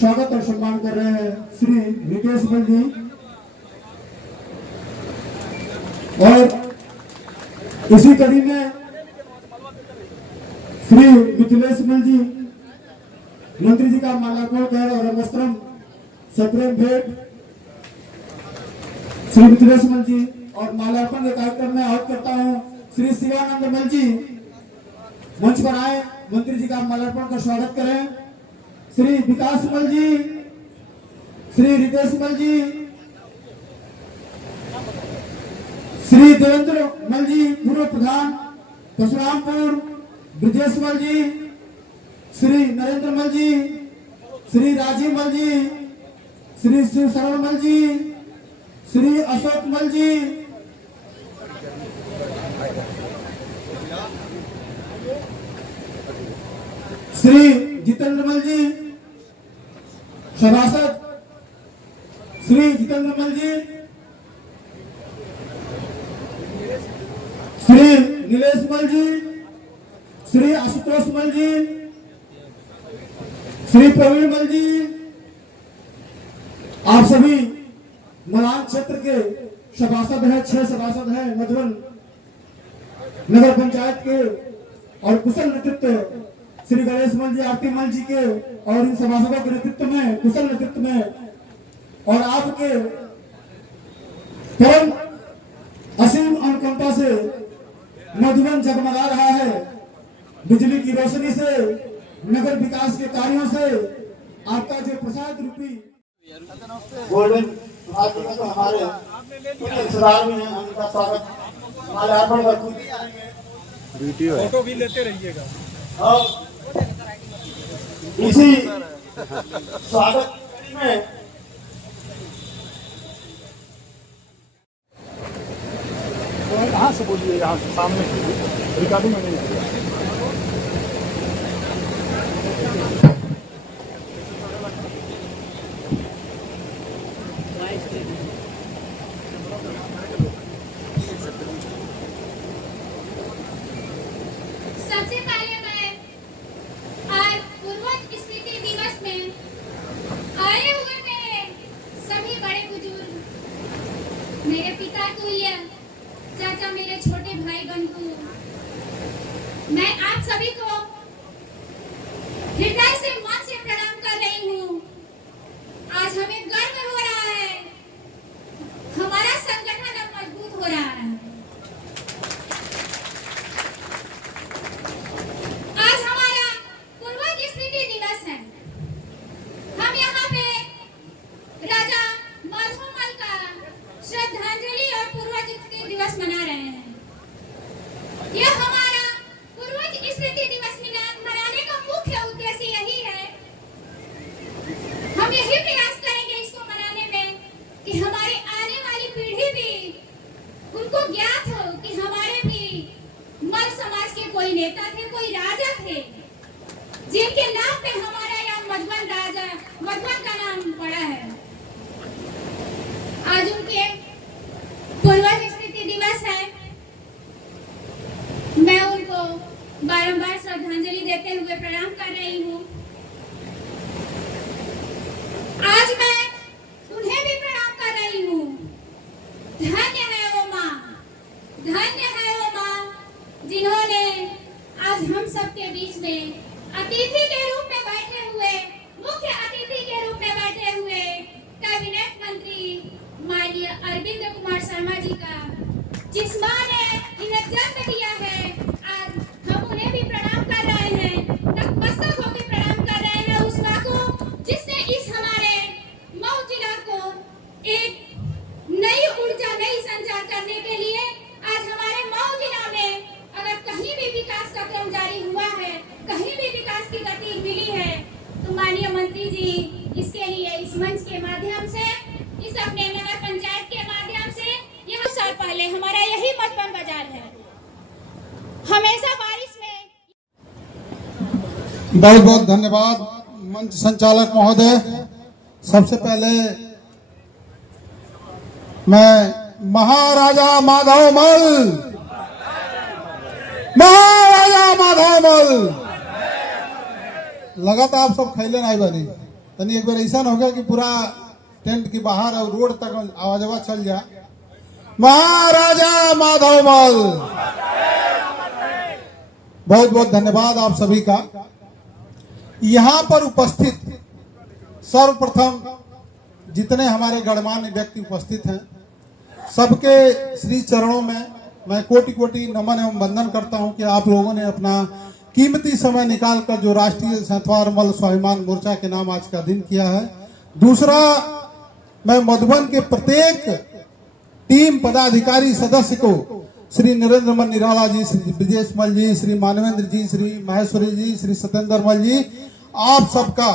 स्वागत और सम्मान कर रहे हैं श्री नितेश मल जी। और इसी कड़ी में श्री मिथिलेश मल जी मंत्री जी का माल्यार्पण कर और अंगोस्त्रम सप्रेम भेंट श्री मिथिलेश मल जी और माल्यार्पण के कार्यक्रम में आहूत करता हूं श्री शिवानंद मल जी मंच पर आए, मंत्री जी का माल्यार्पण का स्वागत करें। श्री विकास मल जी श्री रितेश मल जी, श्री देवेंद्र मल जी पूर्व प्रधान परशुरामपुर, ब्रजेश मल जी, श्री नरेंद्र मल जी, श्री राजीव मल जी, श्री शिव शरण मल जी, श्री अशोक मल जी, श्री जितेंद्र मल जी सभासद, श्री जितेंद्र मल जी, श्री नीलेश मल जी, श्री आशुतोष मल जी, श्री प्रवीण मल जी, आप सभी मलान क्षेत्र के सभासद हैं, 6 सभासद हैं मधुबन नगर पंचायत के, और कुशल नेतृत्व श्री गणेश मल जी, आरती मल जी के और इन सभासदों के नेतृत्व में, कुशल नेतृत्व में, और आपके परम असीम अनुकंपा से मधुबन जगमगा रहा है। बिजली की रोशनी से, नगर विकास के कार्यों से आपका जो प्रसाद रूपी गोल्डन भारती का तो हमारे रिश्तेदार भी हैं, उनका स्वागत माल्यार्पण करते वीडियो है। फोटो भी लेते रहिएगा। और इसी स्वागत में यहाँ से बोलिए, यहाँ से सामने रिकॉर्डिंग में नहीं आएगा। सबसे पहले मैं आज पूर्वज स्मृति दिवस में आए हुए मेरे सभी बड़े बुजुर्ग, मेरे पिता तुल्य चाचा, मेरे छोटे भाई बंधु, मैं आप सभी को हृदय से, मन से प्रणाम कर रही हूँ। आज हमें गर्व हो रहा है, हमारा संगठन अब मजबूत हो रहा है। आज हमारा पूर्वज स्मृति दिवस है। हम यहाँ पे राजा माधोमल का श्रद्धांजलि और पूर्वज स्मृति दिवस मना रहे हैं। यह हमारा पूर्वज स्मृति दिवस मनाने का मुख्य उद्देश्य यही है, हम यही प्रयास करेंगे इसको मनाने में कि हमारी आने वाली पीढ़ी भी उनको ज्ञात हो कि हमारे भी मल समाज के कोई नेता थे, कोई राजा थे, जिनके नाम पे हमारा यहाँ मधुबन का नाम पड़ा है। आज उनके पूर्वज स्मृति दिवस है। मैं उनको बारंबार श्रद्धांजलि देते हुए प्रणाम कर रही हूँ। आज मैं उन्हें भी प्रणाम कर रही हूँ। धन्य है वो माँ, धन्य है वो माँ जिन्होंने आज हम सबके बीच में अतिथि के रूप में बैठे हुए, मुख्य अतिथि के रूप में बैठे हुए कैबिनेट मंत्री माननीय अरविंद कुमार शर्मा जी का, जिस माँ ने इन्हें जन्म दिया है, आज हम उन्हें भी प्रणाम कर रहे हैं, नतमस्तक होकर प्रणाम कर रहे हैं उस माँ को जिसने इस हमारे मऊ जिला को एक नई ऊर्जा, नई संचार करने के लिए आज हमारे मऊ जिला में अगर कहीं भी विकास का क्रम जारी हुआ है, कहीं भी विकास की गति मिली है, तो माननीय मंत्री जी इसके लिए इस मंच के माध्यम से, इस अपने नगर पंचायत के माध्यम से, यह साल पहले हमारा यही मधुबन बाजार है, हमेशा बारिश में। बहुत बहुत धन्यवाद मंच संचालक महोदय। सबसे पहले मैं महाराजा माधवमल, महाराजा माधवमल लगातार आप सब खैले नहीं बनी, तनी एक बार ऐसा हो गया कि पूरा टेंट के बाहर और रोड तक आवाजवा चल जाए। महाराजा माधवमल, बहुत बहुत धन्यवाद आप सभी का। यहाँ पर उपस्थित सर्वप्रथम जितने हमारे गणमान्य व्यक्ति उपस्थित हैं, सबके श्री चरणों में मैं कोटि कोटि नमन एवं वंदन करता हूं कि आप लोगों ने अपना कीमती समय निकालकर जो राष्ट्रीय सैंथवार मल स्वाभिमान मोर्चा के नाम आज का दिन किया है। दूसरा, मैं मधुबन के प्रत्येक टीम पदाधिकारी सदस्य को, श्री नरेंद्र मल निराला जी, श्री ब्रजेश मल जी, श्री मानवेंद्र जी, श्री महेश्वरी जी, श्री सत्येंद्र मल जी, आप सबका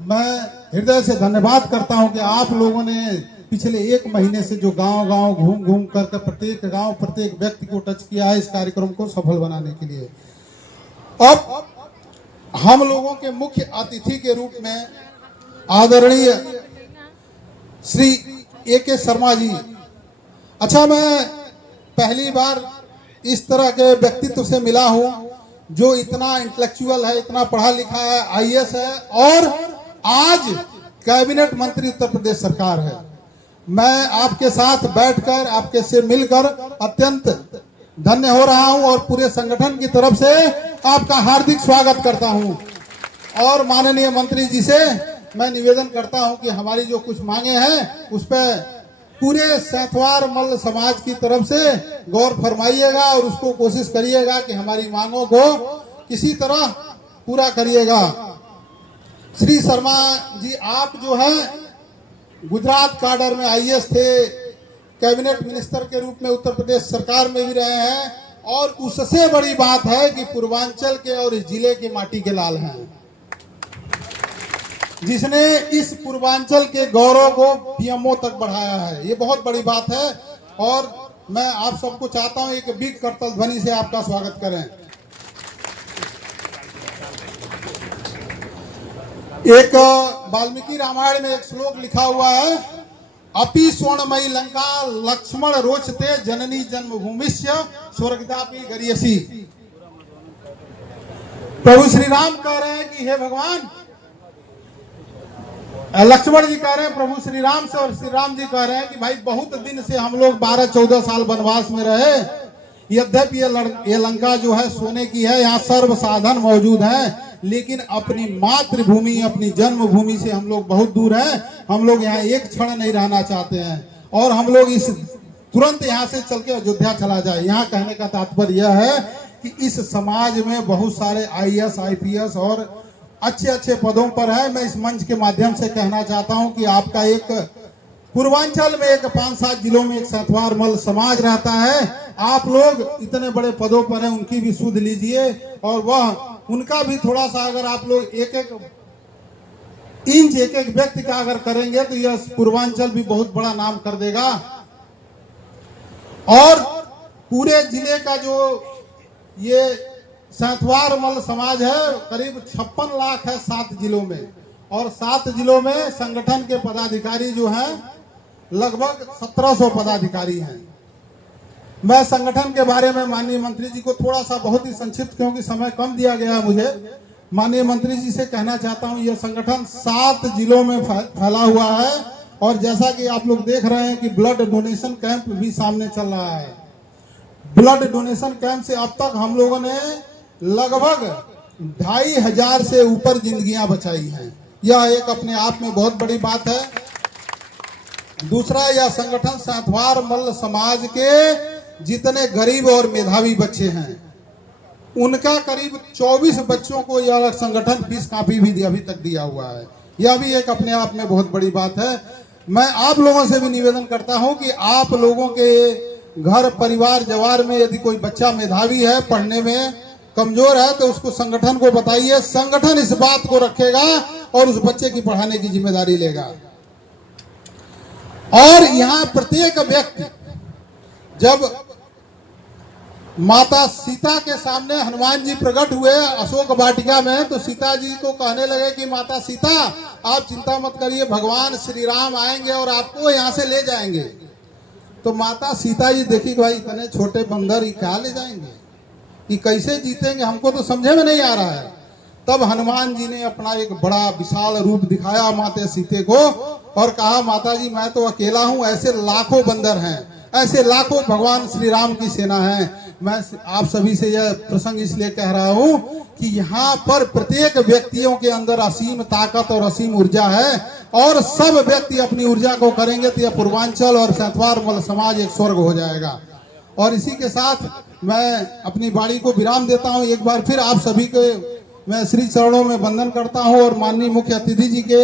मैं हृदय से धन्यवाद करता हूं कि आप लोगों ने पिछले 1 महीने से जो गांव-गांव घूम कर प्रत्येक गांव, प्रत्येक व्यक्ति को टच किया है इस कार्यक्रम को सफल बनाने के लिए। अब हम लोगों के मुख्य अतिथि के रूप में आदरणीय श्री A.K. शर्मा जी। अच्छा, मैं पहली बार इस तरह के व्यक्तित्व से मिला हूं जो इतना इंटेलेक्चुअल है, इतना पढ़ा लिखा है, IAS है और आज कैबिनेट मंत्री उत्तर प्रदेश सरकार है। मैं आपके साथ बैठकर, आपके से मिलकर अत्यंत धन्य हो रहा हूं और पूरे संगठन की तरफ से आपका हार्दिक स्वागत करता हूं। और माननीय मंत्री जी से मैं निवेदन करता हूं कि हमारी जो कुछ मांगे हैं उस पर पूरे सैंथवार मल्ल समाज की तरफ से गौर फरमाइएगा और उसको कोशिश करिएगा कि हमारी मांगों को किसी तरह पूरा करिएगा। श्री शर्मा जी, आप जो है गुजरात काडर में IAS थे, कैबिनेट मिनिस्टर के रूप में उत्तर प्रदेश सरकार में भी रहे हैं और उससे बड़ी बात है कि पूर्वांचल के और इस जिले के माटी के लाल हैं, जिसने इस पूर्वांचल के गौरव को PMO तक बढ़ाया है। ये बहुत बड़ी बात है और मैं आप सबको चाहता हूं एक बिग करतल ध्वनि से आपका स्वागत करें। एक वाल्मीकि रामायण में एक श्लोक लिखा हुआ है, अपि स्वर्णमयी लंका लक्ष्मण रोचते जननी जन्मभूमिश्च स्वर्गदापि गरियसी। प्रभु श्री राम कह रहे हैं कि हे भगवान, लक्ष्मण जी कह रहे हैं प्रभु श्री राम से और श्री राम जी कह रहे हैं कि भाई बहुत दिन से हम लोग 12-14 साल वनवास में रहे, यद्यपि ये लंका जो है सोने की है, यहाँ सर्व साधन मौजूद है, लेकिन अपनी मातृभूमि, अपनी जन्मभूमि से हम लोग बहुत दूर हैं। हम लोग यहाँ एक क्षण नहीं रहना चाहते हैं और हम लोग इस तुरंत यहाँ से चल के अयोध्या चला जाए। यहाँ कहने का तात्पर्य यह है कि इस समाज में बहुत सारे IAS, IPS और अच्छे पदों पर है। मैं इस मंच के माध्यम से कहना चाहता हूं कि आपका एक पूर्वांचल में एक 5-7 जिलों में एक सैंथवार मल्ल समाज रहता है, आप लोग इतने बड़े पदों पर हैं, उनकी भी सुध लीजिए और वह उनका भी थोड़ा सा अगर आप लोग एक इंच एक व्यक्ति का अगर करेंगे तो यह पूर्वांचल भी बहुत बड़ा नाम कर देगा। और पूरे जिले का जो ये सैंथवार मल्ल समाज है करीब 56 लाख है 7 जिलों में, और 7 जिलों में संगठन के पदाधिकारी जो हैं लगभग 1700 पदाधिकारी हैं। मैं संगठन के बारे में माननीय मंत्री जी को थोड़ा सा बहुत ही संक्षिप्त, क्योंकि समय कम दिया गया है मुझे, माननीय मंत्री जी से कहना चाहता हूं यह संगठन 7 जिलों में फैला हुआ है और जैसा कि आप लोग देख रहे हैं कि ब्लड डोनेशन कैंप भी सामने चल रहा है। ब्लड डोनेशन कैंप से अब तक हम लोगों ने लगभग 2500 से ऊपर जिंदगियां बचाई हैं। यह एक अपने आप में बहुत बड़ी बात है। दूसरा, यह संगठन सैंथवार मल्ल समाज के जितने गरीब और मेधावी बच्चे हैं उनका करीब 24 बच्चों को यह संगठन फीस काफी भी अभी तक दिया हुआ है। यह भी एक अपने आप में बहुत बड़ी बात है। मैं आप लोगों से भी निवेदन करता हूं कि आप लोगों के घर परिवार जवार में यदि कोई बच्चा मेधावी है, पढ़ने में कमजोर है, तो उसको संगठन को बताइए, संगठन इस बात को रखेगा और उस बच्चे की पढ़ाने की जिम्मेदारी लेगा। और यहाँ प्रत्येक व्यक्ति, जब माता सीता के सामने हनुमान जी प्रकट हुए अशोक वाटिका में, तो सीता जी को कहने लगे कि माता सीता आप चिंता मत करिए, भगवान श्री राम आएंगे और आपको यहाँ से ले जाएंगे। तो माता सीता जी देखी भाई इतने छोटे बंदर ही क्या ले जाएंगे, कि कैसे जीतेंगे, हमको तो समझे में नहीं आ रहा है। तब हनुमान जी ने अपना एक बड़ा विशाल रूप दिखाया माता सीते को और कहा माता जी मैं तो अकेला हूं, ऐसे लाखों बंदर हैं, ऐसे लाखों भगवान श्री राम की सेना है। मैं आप सभी से यह प्रसंग इसलिए कह रहा हूं कि यहाँ पर प्रत्येक व्यक्तियों के अंदर असीम ताकत और असीम ऊर्जा है और सब व्यक्ति अपनी ऊर्जा को करेंगे तो यह पूर्वांचल और सैंथवार मल्ल समाज एक स्वर्ग हो जाएगा। और इसी के साथ मैं अपनी वाणी को विराम देता हूं। एक बार फिर आप सभी के मैं श्री चरणों में वंदन करता हूं और माननीय मुख्य अतिथि जी के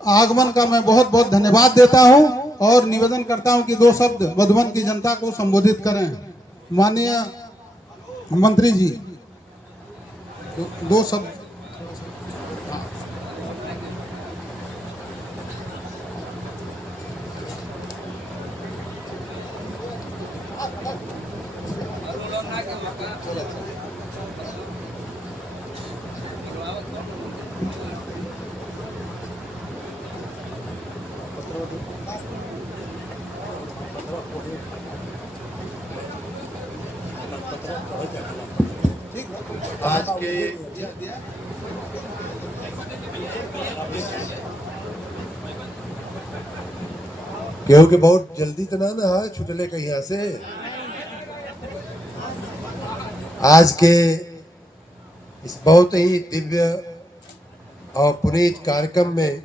आगमन का मैं बहुत बहुत धन्यवाद देता हूं और निवेदन करता हूं कि 2 शब्द मधुबन की जनता को संबोधित करें। माननीय मंत्री जी 2 शब्द। आज के क्योंकि बहुत जल्दी तो ना छुटले कहीं यहाँ से। आज के इस बहुत ही दिव्य और पुनीत कार्यक्रम में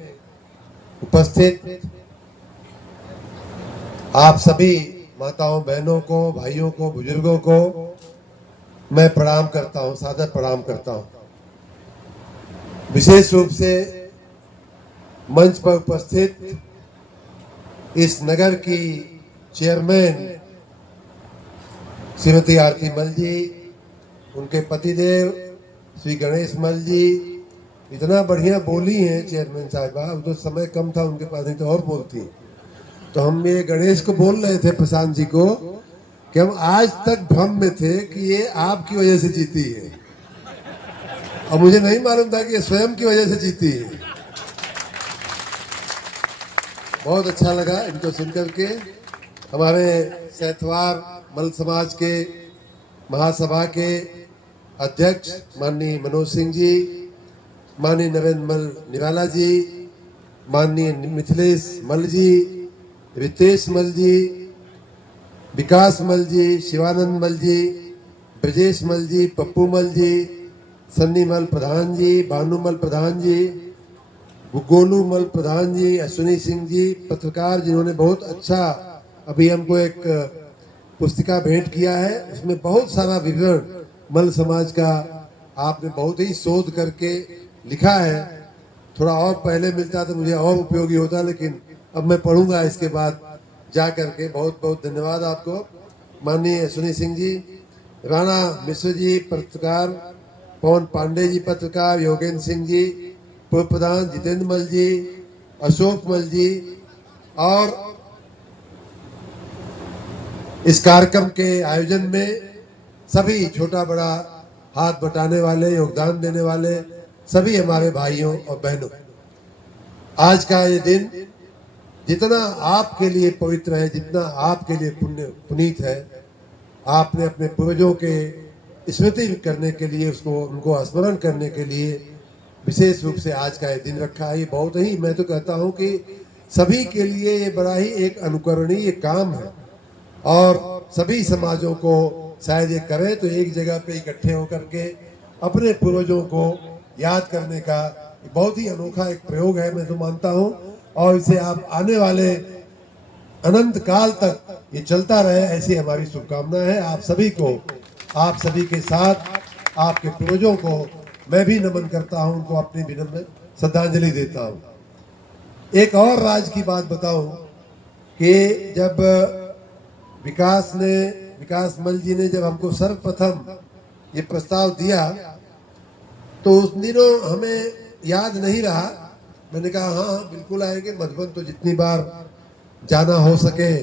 उपस्थित आप सभी माताओं बहनों को, भाइयों को, बुजुर्गों को मैं प्रणाम करता हूं, सादर प्रणाम करता हूं। विशेष रूप से मंच पर उपस्थित इस नगर की चेयरमैन श्रीमती आरती मल जी, उनके पतिदेव श्री गणेश मल जी, इतना बढ़िया बोली हैं चेयरमैन साहिबा। अब तो समय कम था उनके पास, नहीं तो और बोलती। तो हम ये गणेश को बोल रहे थे, प्रशांत जी को, कि हम आज तक भ्रम में थे कि ये आपकी वजह से जीती है, और मुझे नहीं मालूम था कि ये स्वयं की वजह से जीती है। बहुत अच्छा लगा इनको सुनकर के। हमारे सैतवार मल समाज के महासभा के अध्यक्ष माननीय मनोज सिंह जी, माननीय नरेंद्र मल निराला जी, माननीय मिथिलेश मल जी, रितेश मल जी, विकास मल जी, शिवानंद मल जी, ब्रजेश मल जी, पप्पू मल जी, सन्नी मल प्रधान जी, भानुमल प्रधान जी, गोलू मल प्रधान जी, अश्विनी सिंह जी, पत्रकार जिन्होंने बहुत अच्छा अभी हमको एक पुस्तिका भेंट किया है, उसमें बहुत सारा विवरण मल समाज का आपने बहुत ही शोध करके लिखा है। थोड़ा और पहले मिलता तो मुझे और उपयोगी होता, लेकिन अब मैं पढ़ूंगा इसके बाद जा करके। बहुत बहुत धन्यवाद आपको। माननीय अश्विनी सिंह जी, राणा मिश्र जी पत्रकार, पवन पांडे जी पत्रकार, योगेंद्र सिंह जी पूर्व प्रधान, जितेंद्र मल जी, अशोक मल जी, और इस कार्यक्रम के आयोजन में सभी छोटा बड़ा हाथ बटाने वाले, योगदान देने वाले सभी हमारे भाइयों और बहनों, आज का ये दिन जितना आपके लिए पवित्र है, जितना आपके लिए पुनीत है, आपने अपने पूर्वजों के स्मृति करने के लिए, उसको उनको स्मरण करने के लिए विशेष रूप से आज का ये दिन रखा है। ये बहुत ही, मैं तो कहता हूँ कि सभी के लिए ये बड़ा ही एक अनुकरणीय काम है, और सभी समाजों को शायद ये करें तो एक जगह पे इकट्ठे होकर के अपने पूर्वजों को याद करने का बहुत ही अनोखा एक प्रयोग है, मैं तो मानता हूँ। और इसे आप आने वाले अनंत काल तक ये चलता रहे, ऐसी हमारी शुभकामना है। आप सभी को, आप सभी के साथ आपके पूर्वजों को मैं भी नमन करता हूं, उनको अपनी विनम्र श्रद्धांजलि देता हूं। एक और राज की बात बताऊं कि जब विकास मल जी ने जब हमको सर्वप्रथम ये प्रस्ताव दिया तो उस दिनों हमें याद नहीं रहा। मैंने कहा हाँ बिल्कुल आएंगे, मधुबन तो जितनी बार जाना हो सके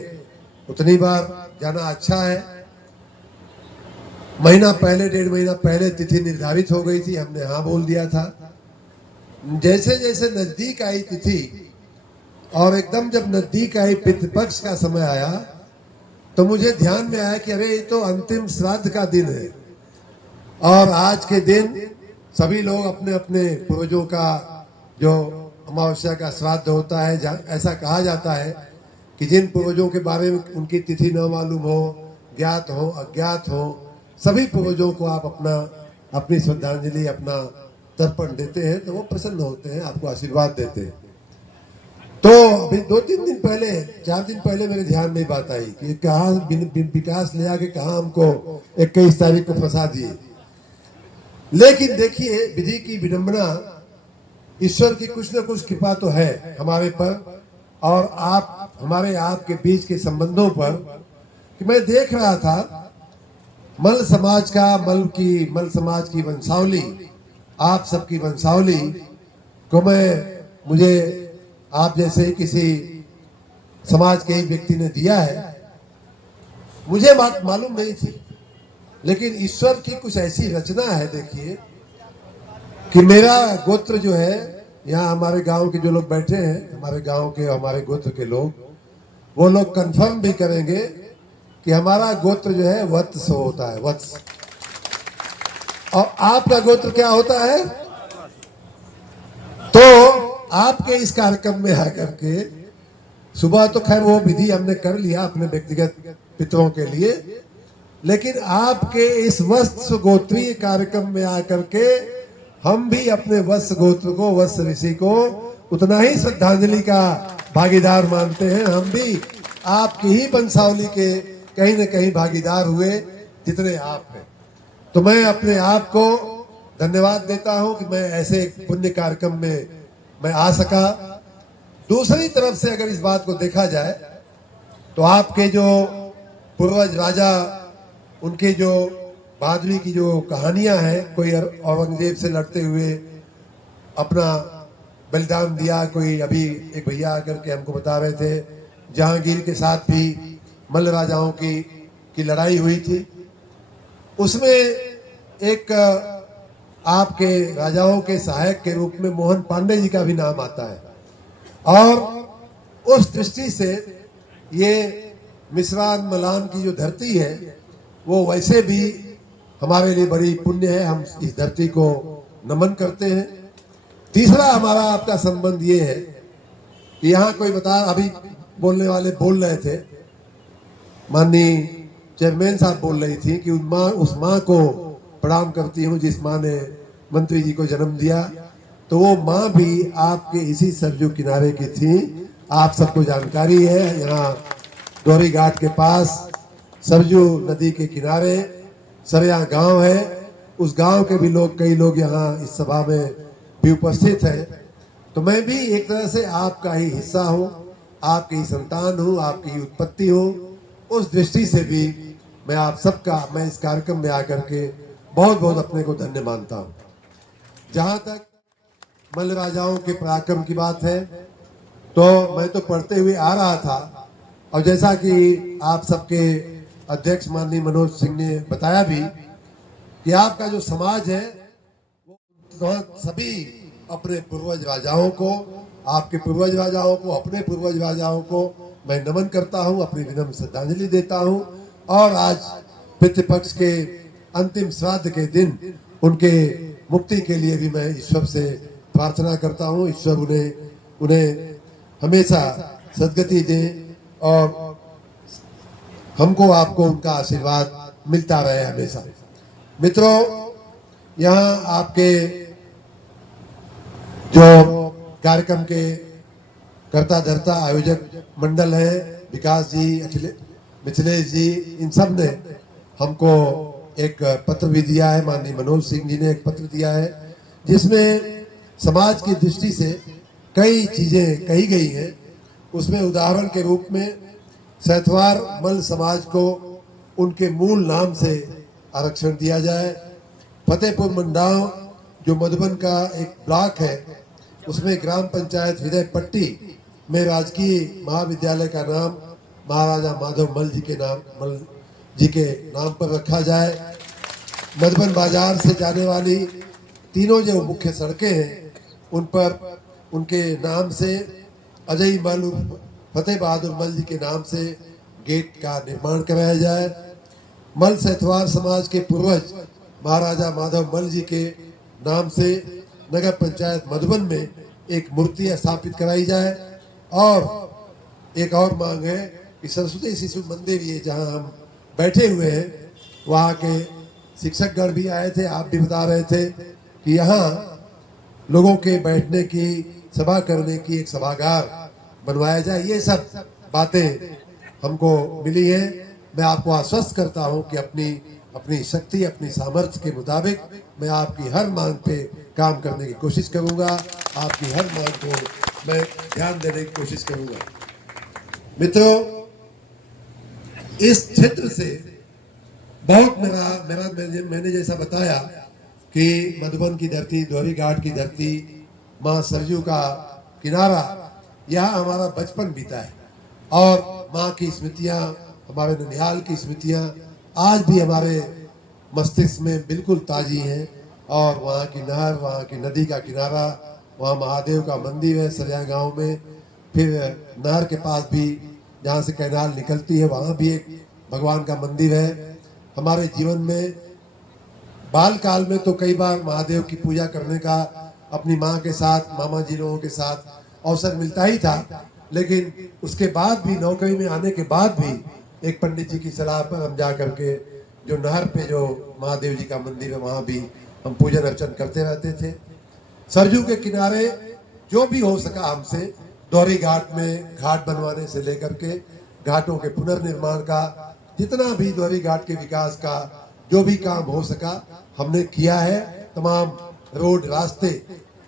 उतनी बार जाना अच्छा है। महीना पहले, 1.5 महीना पहले तिथि निर्धारित हो गई थी, हमने हाँ बोल दिया था। जैसे जैसे नजदीक आई तिथि और एकदम जब नजदीक आई पितृपक्ष का समय आया तो मुझे ध्यान में आया कि अरे ये तो अंतिम श्राद्ध का दिन है, और आज के दिन सभी लोग अपने अपने पूर्वजों का जो अमावस्या का श्राद्ध होता है, ऐसा कहा जाता है कि जिन पूर्वजों के बारे में उनकी तिथि न मालूम हो, ज्ञात हो अज्ञात हो, सभी पूर्वजों को आप अपनी श्रद्धांजलि, अपना तर्पण देते हैं तो वो प्रसन्न होते हैं, आपको आशीर्वाद देते हैं। तो अभी 2-3 दिन पहले, 4 दिन पहले मेरे ध्यान में बात आई कि कहाँ विकास ले आके कहाँ हमको 21 तारीख को फंसा दिए। लेकिन देखिए विधि की विडंबना ईश्वर की कुछ न कुछ कृपा तो है हमारे पर और आप हमारे आपके बीच के संबंधों पर कि मैं देख रहा था मल समाज का मल समाज की वंशावली, आप सबकी वंशावली को मुझे आप जैसे किसी समाज के एक व्यक्ति ने दिया है। मुझे बात मालूम नहीं थी, लेकिन ईश्वर की कुछ ऐसी रचना है। देखिए कि मेरा गोत्र जो है, यहाँ हमारे गांव के जो लोग बैठे हैं, हमारे गांव के हमारे गोत्र के लोग, वो लोग कंफर्म भी करेंगे कि हमारा गोत्र जो है वत्स होता है, वत्स। और आपका गोत्र क्या होता है? तो आपके इस कार्यक्रम में आकर के सुबह तो खैर वो विधि हमने कर लिया अपने व्यक्तिगत पितरों के लिए, लेकिन आपके इस वत्स गोत्रीय कार्यक्रम में आकर के हम भी अपने वत्स गोत्र को, वत्स ऋषि को उतना ही श्रद्धांजलि का भागीदार मानते हैं। हम भी आपकी ही वंशावली के कहीं न कहीं भागीदार हुए जितने आप हैं। तो मैं अपने आप को धन्यवाद देता हूं कि मैं ऐसे एक पुण्य कार्यक्रम में मैं आ सका। दूसरी तरफ से अगर इस बात को देखा जाए तो आपके जो पूर्वज राजा, उनके जो बहादुरी की जो कहानियां हैं, कोई औरंगजेब से लड़ते हुए अपना बलिदान दिया, कोई अभी एक भैया आकर के हमको बता रहे थे जहांगीर के साथ भी मल्ल राजाओं की लड़ाई हुई थी। उसमें एक आपके राजाओं के सहायक के रूप में मोहन पांडे जी का भी नाम आता है। और उस दृष्टि से ये मिश्रान मलान की जो धरती है वो वैसे भी हमारे लिए बड़ी पुण्य है। हम इस धरती को नमन करते हैं। तीसरा हमारा आपका संबंध ये है कि यहाँ कोई अभी बोलने वाले बोल रहे थे, माननीय चेयरमैन साहब बोल रही थी कि उस माँ को प्रणाम करती हूँ जिस माँ ने मंत्री जी को जन्म दिया। तो वो माँ भी आपके इसी सरजू किनारे की थी। आप सबको जानकारी है, यहाँ गौरी घाट के पास सरजू नदी के किनारे सरया गांव है। उस गांव के भी लोग, कई लोग यहाँ इस सभा में भी उपस्थित हैं। तो मैं भी एक तरह से आपका ही हिस्सा हूँ, आपकी ही संतान हूँ, आपकी ही उत्पत्ति हूँ। उस दृष्टि से भी मैं आप सबका, मैं इस कार्यक्रम में आकर के बहुत बहुत अपने को धन्य मानता हूँ। जहाँ तक मल्ल राजाओं के पराक्रम की बात है तो मैं तो पढ़ते हुए आ रहा था, और जैसा कि आप सबके अध्यक्ष माननीय मनोज सिंह ने बताया भी कि आपका जो समाज है वो सभी अपने पूर्वज राजाओं को, आपके पूर्वज राजाओं को, अपने पूर्वज राजाओं को मैं नमन करता हूं, अपनी विनम्र श्रद्धांजलि देता हूं। और आज पितृपक्ष के अंतिम श्राद्ध के दिन उनके मुक्ति के लिए भी मैं ईश्वर से प्रार्थना करता हूं। ईश्वर उन्हें हमेशा सद्गति दे और हमको आपको उनका आशीर्वाद मिलता रहे हमेशा। मित्रों, यहाँ आपके जो कार्यक्रम के कर्ता धर्ता आयोजक मंडल है, विकास जी, मिथिलेश जी, इन सब ने हमको एक पत्र भी दिया है। माननीय मनोज सिंह जी ने एक पत्र दिया है जिसमें समाज की दृष्टि से कई चीजें कही गई हैं। उसमें उदाहरण के रूप में सैथवार मल्ल समाज को उनके मूल नाम से आरक्षण दिया जाए। फतेहपुर मंडाव जो मधुबन का एक ब्लॉक है, उसमें ग्राम पंचायत हृदय पट्टी में राजकीय महाविद्यालय का नाम महाराजा माधव मल्ल जी के नाम पर रखा जाए। मधुबन बाजार से जाने वाली तीनों जो मुख्य सड़कें हैं उन पर उनके नाम से अजय मल्ल फतेह बहादुर मल्ल जी के नाम से गेट का निर्माण कराया जाए। मल्ल सैथवार समाज के पूर्वज महाराजा माधव मल्ल जी के नाम से नगर पंचायत मधुबन में एक मूर्ति स्थापित कराई जाए। और एक और मांग है कि सरस्वती शिशु मंदिर, ये जहां हम बैठे हुए हैं, वहाँ के शिक्षकगण भी आए थे, आप भी बता रहे थे कि यहाँ लोगों के बैठने की, सभा करने की एक सभागार बनवाया जाए। ये सब बातें हमको मिली है। मैं आपको आश्वस्त करता हूं कि अपनी अपनी शक्ति, अपनी सामर्थ्य के मुताबिक मैं आपकी हर मांग पे काम करने की कोशिश करूंगा, आपकी हर मांग को मैं ध्यान देने की कोशिश करूंगा। मित्रों, इस क्षेत्र से बहुत मैंने जैसा बताया कि मधुबन की धरती, धोबी घाट की धरती, माँ सरजू का किनारा, यहाँ हमारा बचपन बीता है और माँ की स्मृतियाँ, हमारे ननिहाल की स्मृतियाँ आज भी हमारे मस्तिष्क में बिल्कुल ताजी हैं। और वहाँ की नहर, वहाँ की नदी का किनारा, वहाँ महादेव का मंदिर है सरिया गांव में, फिर नहर के पास भी जहाँ से कैनाल निकलती है वहाँ भी एक भगवान का मंदिर है। हमारे जीवन में बाल काल में तो कई बार महादेव की पूजा करने का अपनी माँ के साथ, मामा जी लोगों के साथ अवसर मिलता ही था, लेकिन उसके बाद भी, नौकरी में आने के बाद भी एक पंडित जी की सलाह पर हम जा करके जो नहर पे जो महादेव जी का मंदिर है वहाँ भी हम पूजन अर्चन करते रहते थे। सरजू के किनारे जो भी हो सका हमसे, दोहरी घाट में घाट बनवाने से लेकर के घाटों के पुनर्निर्माण का, जितना भी दोहरी घाट के विकास का जो भी काम हो सका हमने किया है। तमाम रोड, रास्ते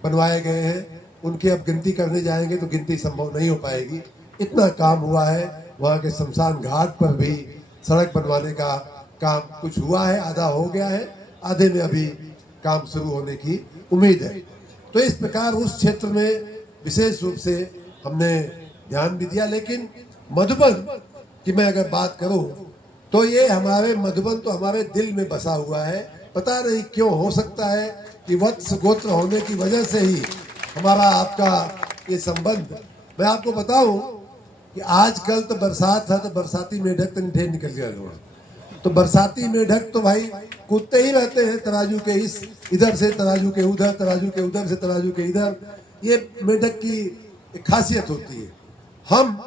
बनवाए गए हैं, उनकी अब गिनती करने जाएंगे तो गिनती संभव नहीं हो पाएगी, इतना काम हुआ है। वहाँ के शमशान घाट पर भी सड़क बनवाने का काम कुछ हुआ है, आधा हो गया है, आधे में अभी काम शुरू होने की उम्मीद है। तो इस प्रकार उस क्षेत्र में विशेष रूप से हमने ध्यान भी दिया। लेकिन मधुबन की मैं अगर बात करूं तो ये हमारे मधुबन तो हमारे दिल में बसा हुआ है। पता नहीं क्यों, हो सकता है कि वत्स गोत्र होने की वजह से ही हमारा आपका ये संबंध। मैं आपको बताऊं कि आजकल तो बरसात है तो बरसाती मेढक तो ढेर निकल गया लोग, तो बरसाती मेढक तो भाई कूदते ही रहते हैं, तराजू के इस इधर से तराजू के उधर, तराजू के उधर से तराजू के इधर। ये मेढक की एक खासियत होती है। हम